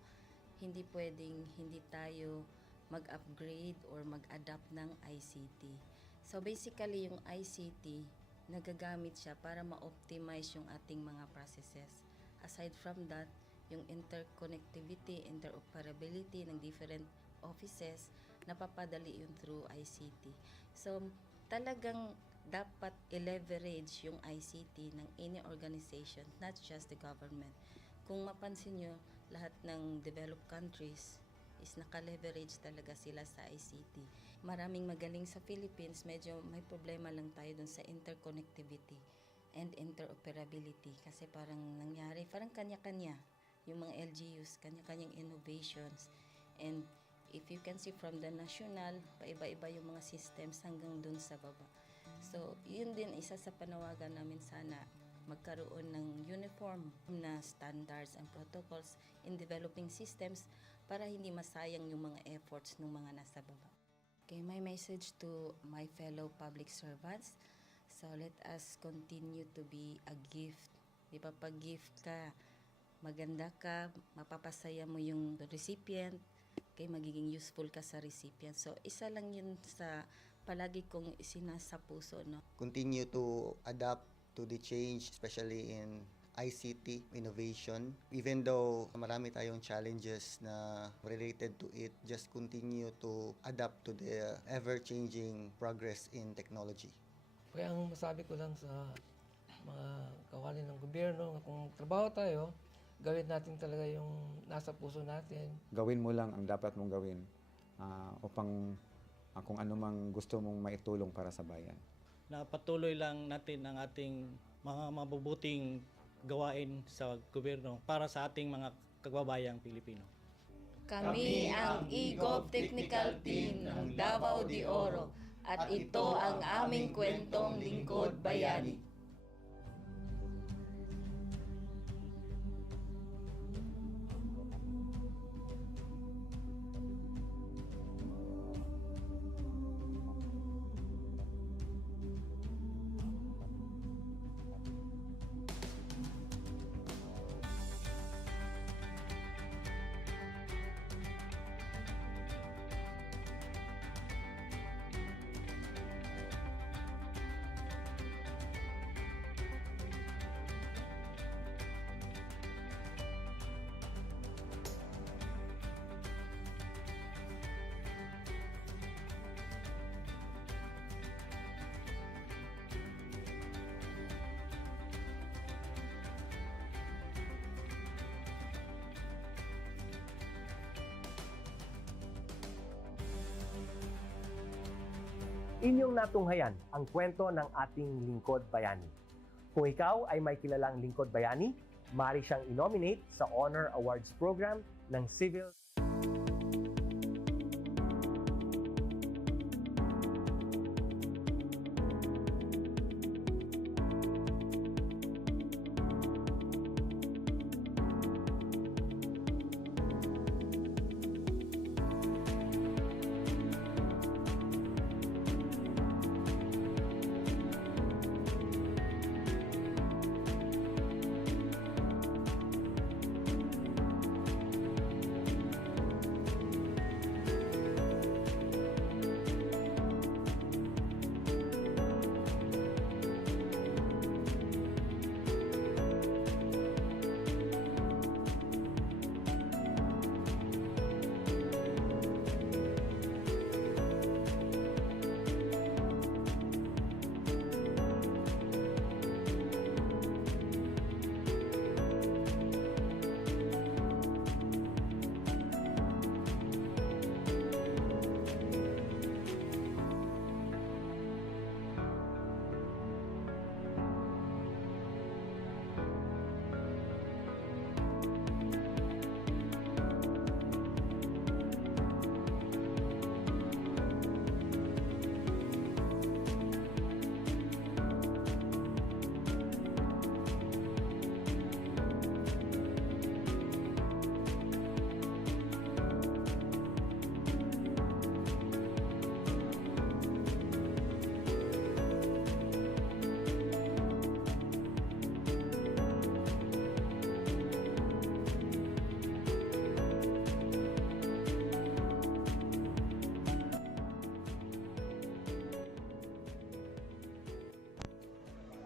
hindi pwedeng hindi tayo mag-upgrade or mag-adapt ng ICT. So basically, yung ICT, nagagamit siya para ma-optimize yung ating mga processes. Aside from that, yung interconnectivity, interoperability ng different offices, napapadali yun through ICT. So talagang dapat i-leverage yung ICT ng any organization, not just the government. Kung mapansin nyo, lahat ng developed countries is naka-leverage talaga sila sa ICT. Maraming magaling sa Philippines, medyo may problema lang tayo dun sa interconnectivity and interoperability kasi parang nangyari, parang kanya-kanya yung mga LGUs, kanya-kanyang innovations. And if you can see from the national, paiba-iba yung mga systems hanggang dun sa baba. So, yun din isa sa panawagan namin sana magkaroon ng uniform na standards and protocols in developing systems para hindi masayang yung mga efforts ng mga nasa baba. Okay, my message to my fellow public servants, so let us continue to be a gift. Di ba, pag gift ka, maganda ka, mapapasaya mo yung recipient, kay magiging useful ka sa recipient. So, isa lang yun sa palagi kong isinasa puso, no? Continue to adapt to the change, especially in ICT innovation. Even though marami tayong challenges na related to it, just continue to adapt to the ever-changing progress in technology. Kaya ang masabi ko lang sa mga kawali ng gobyerno, kung trabaho tayo, gawin natin talaga yung nasa puso natin. Gawin mo lang ang dapat mong gawin upang kung ano mang gusto mong maitulong para sa bayan. Na patuloy lang natin ang ating mga mabubuting gawain sa gobyerno para sa ating mga kababayang Pilipino. Kami ang eGov Technical Team ng Davao de Oro at ito ang aming kwentong Lingkod Bayani. Inyong natunghayan ang kwento ng ating lingkod bayani. Kung ikaw ay may kilalang lingkod bayani, maaari siyang i-nominate sa Honor Awards Program ng Civil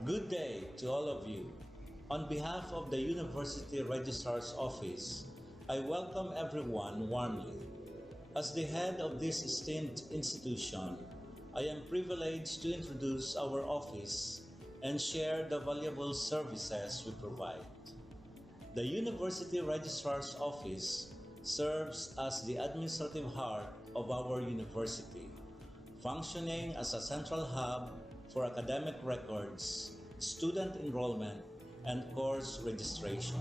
Good day to all of you. On behalf of the University Registrar's Office, I welcome everyone warmly. As the head of this esteemed institution, I am privileged to introduce our office and share the valuable services we provide. The University Registrar's Office serves as the administrative heart of our university, functioning as a central hub for academic records, student enrollment, and course registration.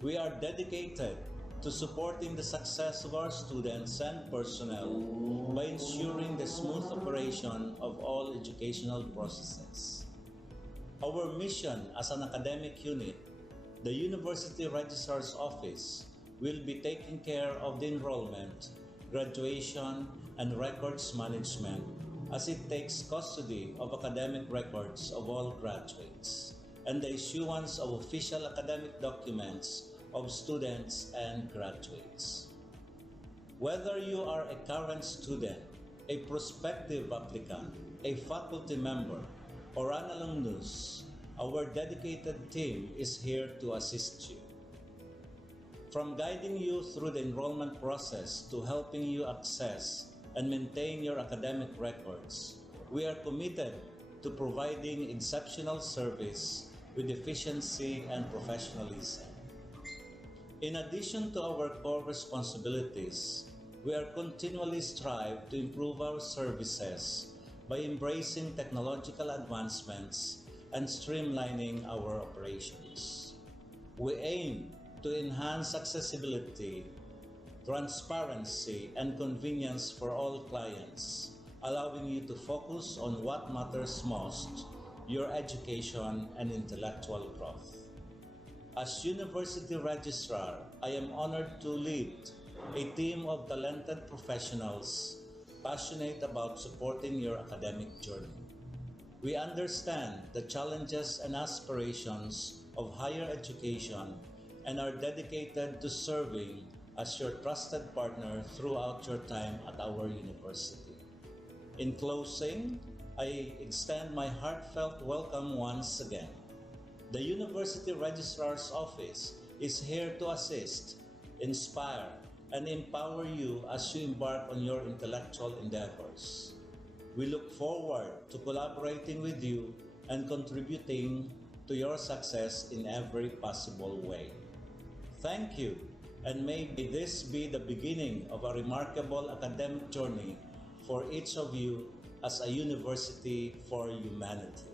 We are dedicated to supporting the success of our students and personnel by ensuring the smooth operation of all educational processes. Our mission as an academic unit, the University Registrar's Office, will be taking care of the enrollment, graduation, and records management as it takes custody of academic records of all graduates and the issuance of official academic documents of students and graduates. Whether you are a current student, a prospective applicant, a faculty member, or an alumnus, our dedicated team is here to assist you. From guiding you through the enrollment process to helping you access and maintain your academic records, we are committed to providing exceptional service with efficiency and professionalism. In addition to our core responsibilities, we are continually strive to improve our services by embracing technological advancements and streamlining our operations. We aim to enhance accessibility, transparency, and convenience for all clients, allowing you to focus on what matters most, your education and intellectual growth. As University Registrar, I am honored to lead a team of talented professionals passionate about supporting your academic journey. We understand the challenges and aspirations of higher education and are dedicated to serving as your trusted partner throughout your time at our university. In closing, I extend my heartfelt welcome once again. The University Registrar's Office is here to assist, inspire, and empower you as you embark on your intellectual endeavors. We look forward to collaborating with you and contributing to your success in every possible way. Thank you, and may this be the beginning of a remarkable academic journey for each of you as a university for humanity.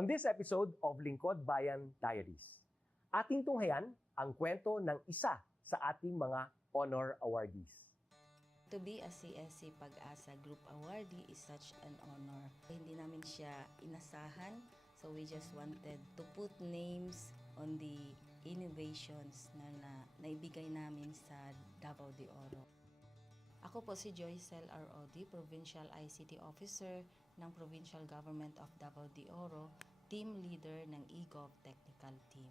On this episode of Lingkod Bayan Diaries, ating tunghayan ang kwento ng isa sa ating mga honor awardees. To be a CSC Pag-asa Group Awardee is such an honor. Hindi namin siya inasahan, so we just wanted to put names on the innovations na naibigay namin sa Davao de Oro. Ako po si Joycel R. Odi, Provincial ICT Officer ng Provincial Government of Davao de Oro, Team Leader ng eGov Technical Team.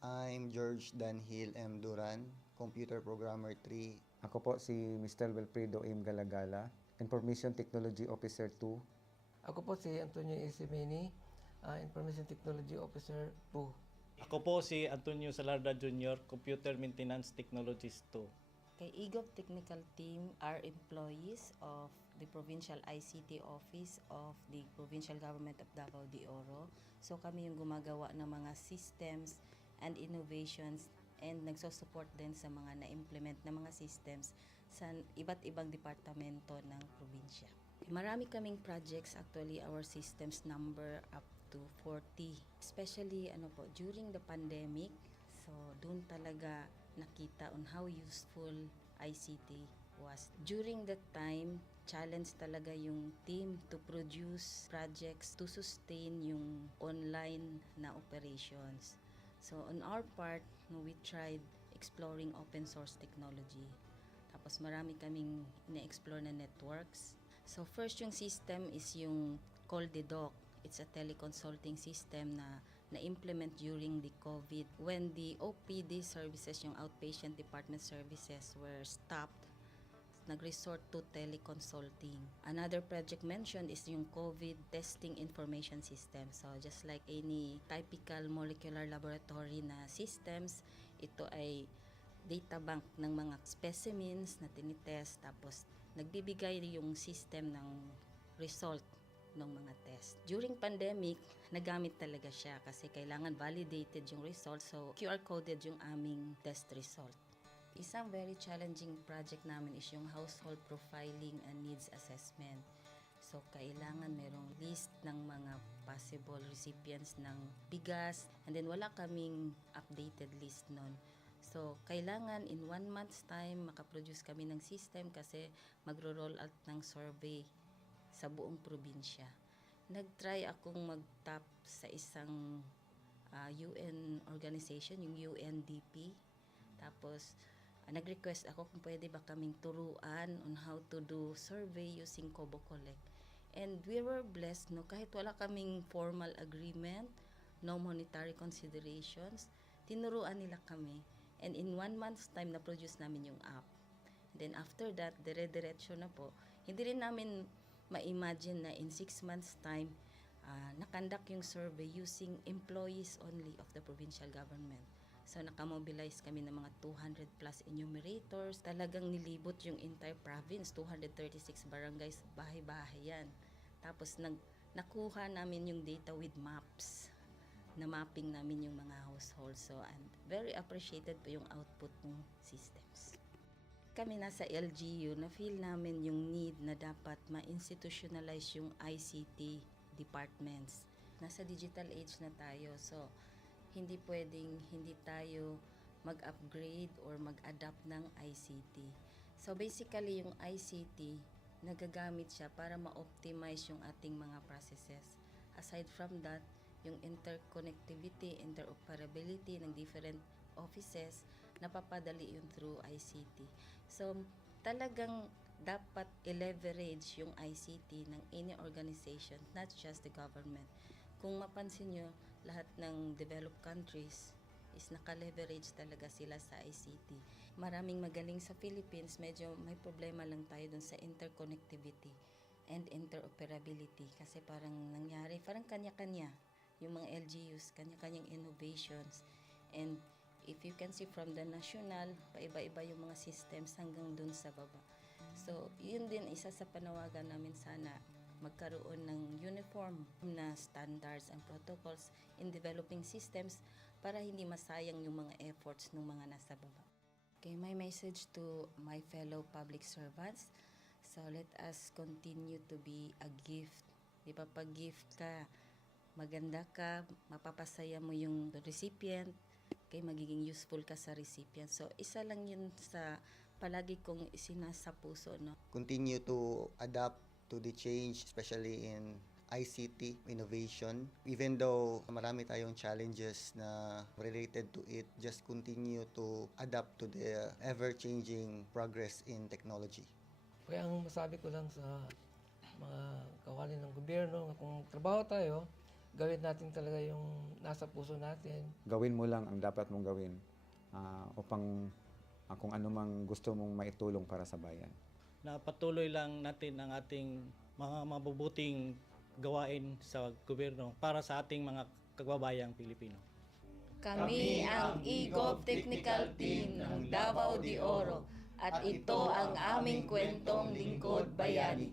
I'm George Danhil M. Duran, Computer Programmer 3. Ako po si Mr. Wilfredo M. Galagala, Information Technology Officer 2. Ako po si Antonio Isimeni, Information Technology Officer 2. Ako po si Antonio Salarda Jr., Computer Maintenance Technologist 2. Kay eGov Technical Team are employees of the Provincial ICT Office of the Provincial Government of Davao de Oro. So kami yung gumagawa ng mga systems and innovations and nagsusupport din sa mga na-implement na mga systems sa iba't ibang departamento ng probinsya. Marami kaming projects, actually our systems number up to 40. Especially during the pandemic, so doon talaga nakita on how useful ICT was. During that time, challenge talaga yung team to produce projects to sustain yung online na operations. So on our part, we tried exploring open source technology. Tapos marami kaming ina-explore na networks. So first yung system is yung CallDedoc. It's a teleconsulting system na na-implement during the COVID when the OPD services, yung outpatient department services, were stopped. Nag-resort to teleconsulting. Another project mentioned is yung COVID testing information system. So just like any typical molecular laboratory na systems, ito ay data bank ng mga specimens na tinitest, tapos nagbibigay yung system ng result ng mga test. During pandemic, nagamit talaga siya kasi kailangan validated yung result, so QR coded yung aming test result. Isang very challenging project namin is yung household profiling and needs assessment. So, kailangan merong list ng mga possible recipients ng bigas, and then wala kaming updated list nun. So, kailangan in 1 month's time makaproduce kami ng system kasi magro-roll out ng survey sa buong probinsya. Nag-try akong mag-tap sa isang UN organization, yung UNDP. Tapos, nag-request ako kung pwede ba kaming turuan on how to do survey using Kobo Collect. And we were blessed, kahit wala kaming formal agreement, no monetary considerations, tinuruan nila kami. And in 1 month's time, na-produce namin yung app. Then after that, dire-diretso na po. Hindi rin namin ma-imagine na in 6 months' time, nakandak yung survey using employees only of the provincial government. So, nakamobilize kami ng mga 200 plus enumerators. Talagang nilibot yung entire province, 236 barangays, bahay-bahay yan. Tapos, nakuha namin yung data with maps. Na mapping namin yung mga households. So, and very appreciated po yung output ng systems. Kami nasa LGU, na-feel namin yung need na dapat ma-institutionalize yung ICT departments. Nasa digital age na tayo, so hindi pwedeng hindi tayo mag-upgrade or mag-adapt ng ICT. So basically, yung ICT, nagagamit siya para ma-optimize yung ating mga processes. Aside from that, yung interconnectivity, interoperability ng different offices, napapadali yun through ICT. So talagang dapat i-leverage yung ICT ng any organization, not just the government. Kung mapansin nyo, lahat ng developed countries is naka-leverage talaga sila sa ICT. Maraming magaling sa Philippines, medyo may problema lang tayo dun sa interconnectivity and interoperability kasi parang nangyari, parang kanya-kanya yung mga LGUs, kanya-kanyang innovations. And if you can see from the national, paiba-iba yung mga systems hanggang dun sa baba. So, yun din isa sa panawagan namin sana magkaroon ng uniform na standards and protocols in developing systems para hindi masayang yung mga efforts ng mga nasa baba. Okay, my message to my fellow public servants, so let us continue to be a gift. Di ba, pag gift ka, maganda ka, mapapasaya mo yung recipient, kay magiging useful ka sa recipient. So, isa lang yun sa palagi kong isinasa puso, no? Continue to adapt to the change, especially in ICT innovation. Even though marami tayong challenges na related to it, just continue to adapt to the ever-changing progress in technology. Kaya ang masabi ko lang sa mga kawali ng gobyerno, kung trabaho tayo, gawin natin talaga yung nasa puso natin. Gawin mo lang ang dapat mong gawin upang kung ano mang gusto mong maitulong para sa bayan. Na patuloy lang natin ang ating mga mabubuting gawain sa gobyerno para sa ating mga kababayang Pilipino. Kami ang eGov Technical Team ng Davao de Oro at ito ang aming kwentong Lingkod Bayani.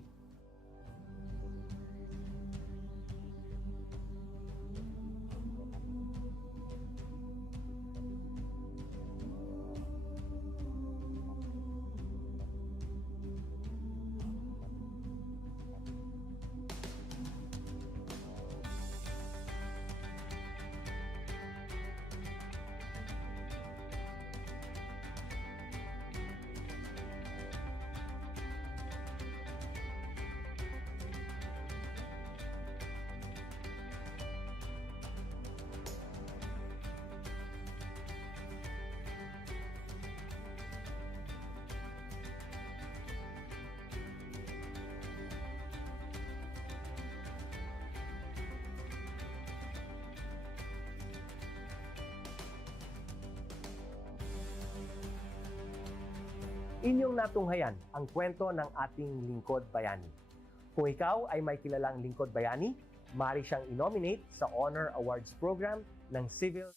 Inyong natunghayan ang kwento ng ating lingkod bayani. Kung ikaw ay may kilalang lingkod bayani, maaari siyang i-nominate sa Honor Awards Program ng Civil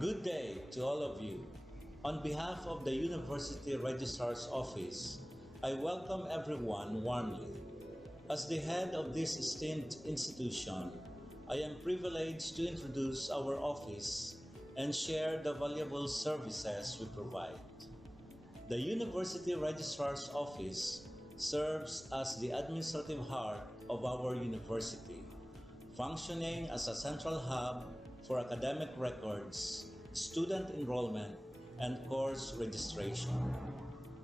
Good day to all of you. On behalf of the University Registrar's Office, I welcome everyone warmly. As the head of this esteemed institution, I am privileged to introduce our office and share the valuable services we provide. The University Registrar's Office serves as the administrative heart of our university, functioning as a central hub for academic records, student enrollment, and course registration.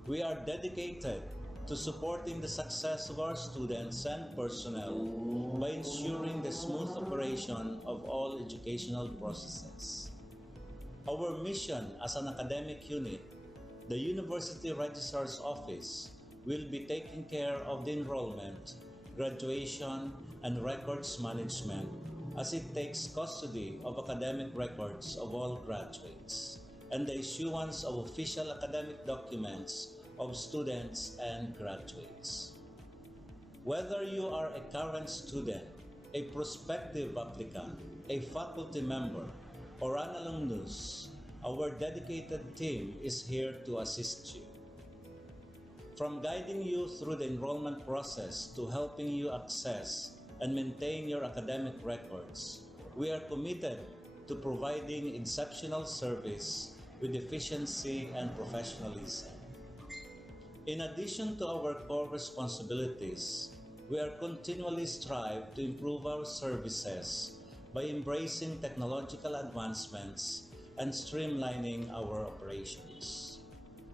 We are dedicated to supporting the success of our students and personnel by ensuring the smooth operation of all educational processes. Our mission as an academic unit, the University Registrar's Office, will be taking care of the enrollment, graduation, and records management as it takes custody of academic records of all graduates and the issuance of official academic documents of students and graduates. Whether you are a current student, a prospective applicant, a faculty member, or an alumnus, our dedicated team is here to assist you. From guiding you through the enrollment process to helping you access and maintain your academic records, we are committed to providing exceptional service with efficiency and professionalism. In addition to our core responsibilities, we are continually strive to improve our services by embracing technological advancements and streamlining our operations.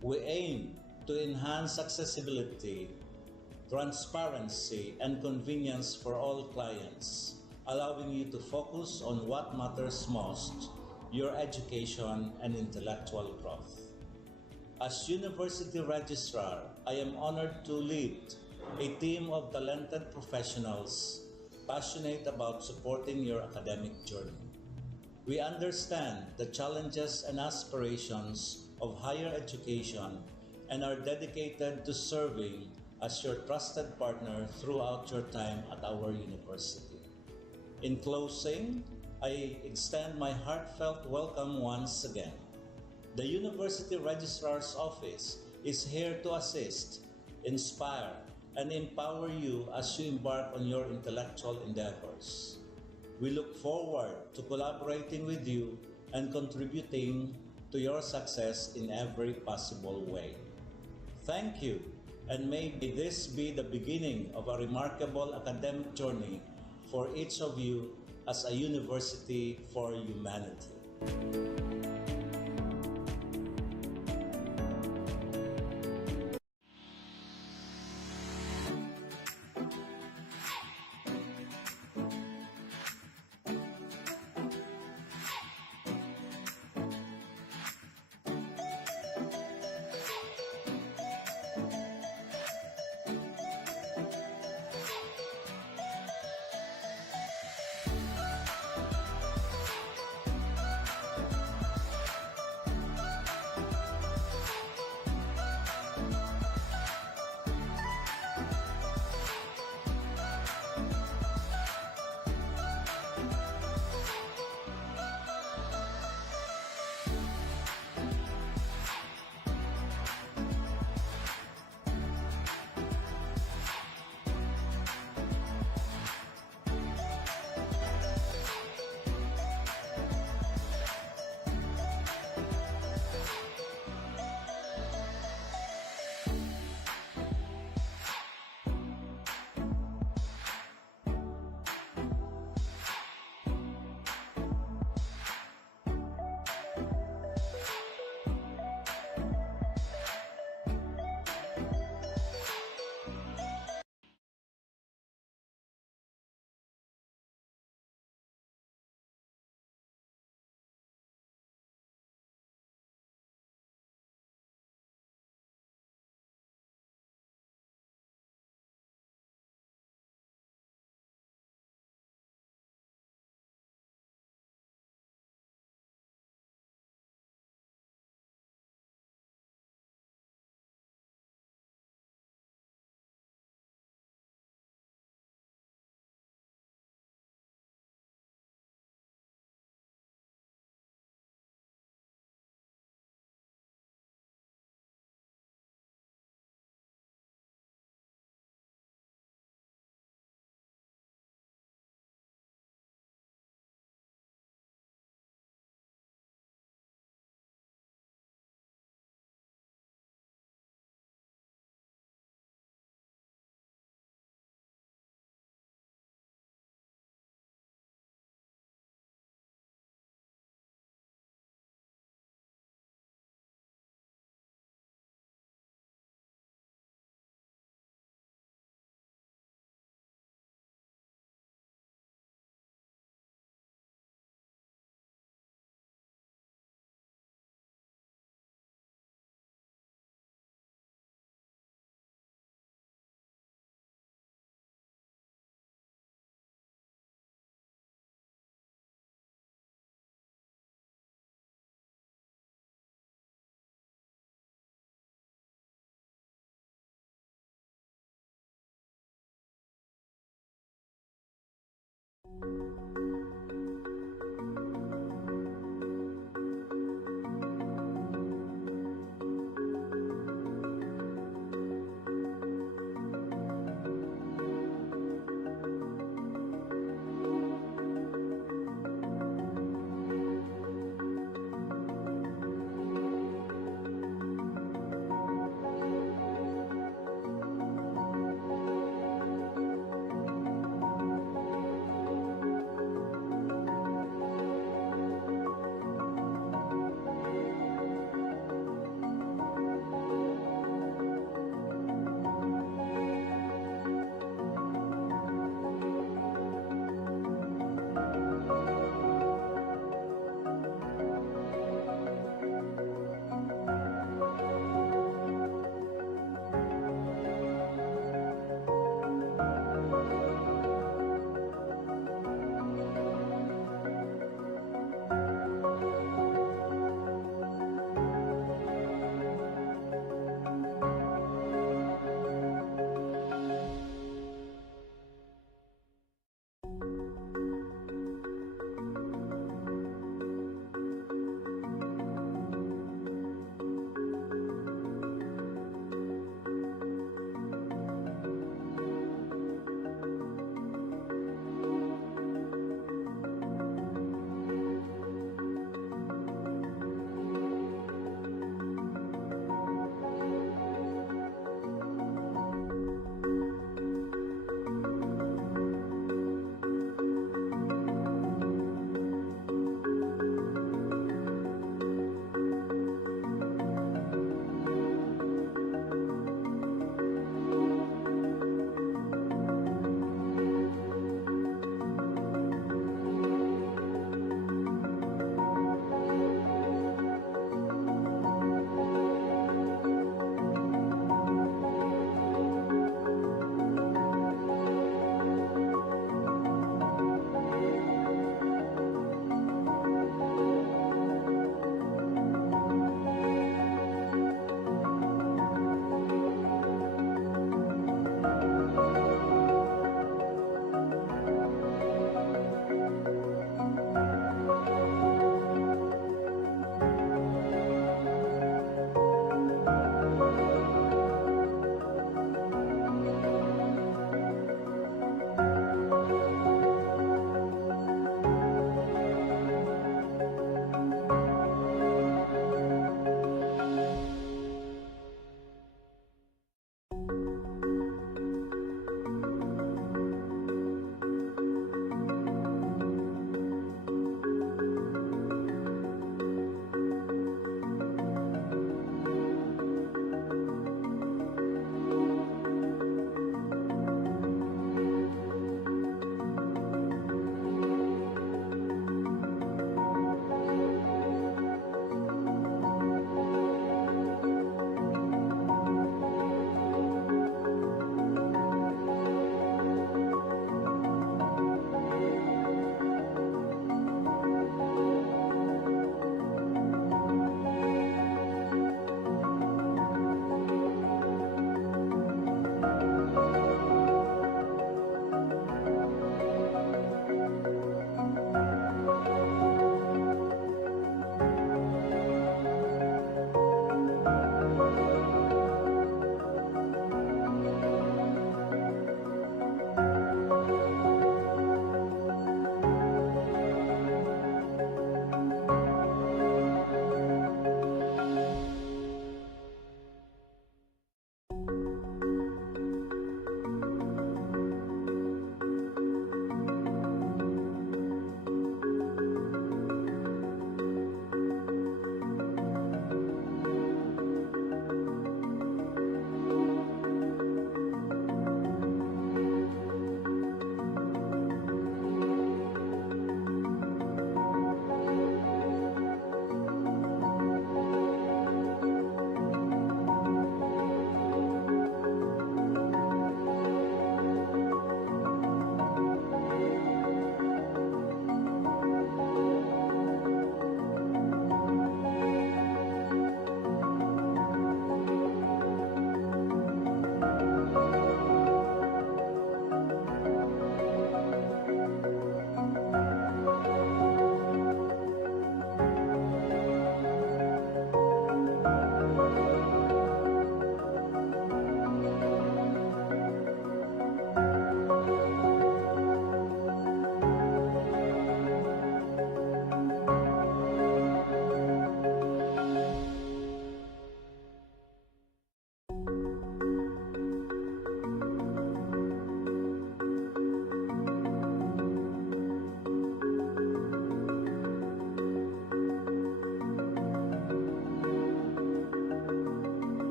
We aim to enhance accessibility, transparency, and convenience for all clients, allowing you to focus on what matters most, your education and intellectual growth. As University Registrar, I am honored to lead a team of talented professionals passionate about supporting your academic journey. We understand the challenges and aspirations of higher education and are dedicated to serving as your trusted partner throughout your time at our university. In closing, I extend my heartfelt welcome once again. The University Registrar's Office is here to assist, inspire, and empower you as you embark on your intellectual endeavors. We look forward to collaborating with you and contributing to your success in every possible way. Thank you, and may this be the beginning of a remarkable academic journey for each of you as a university for humanity.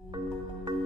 Thank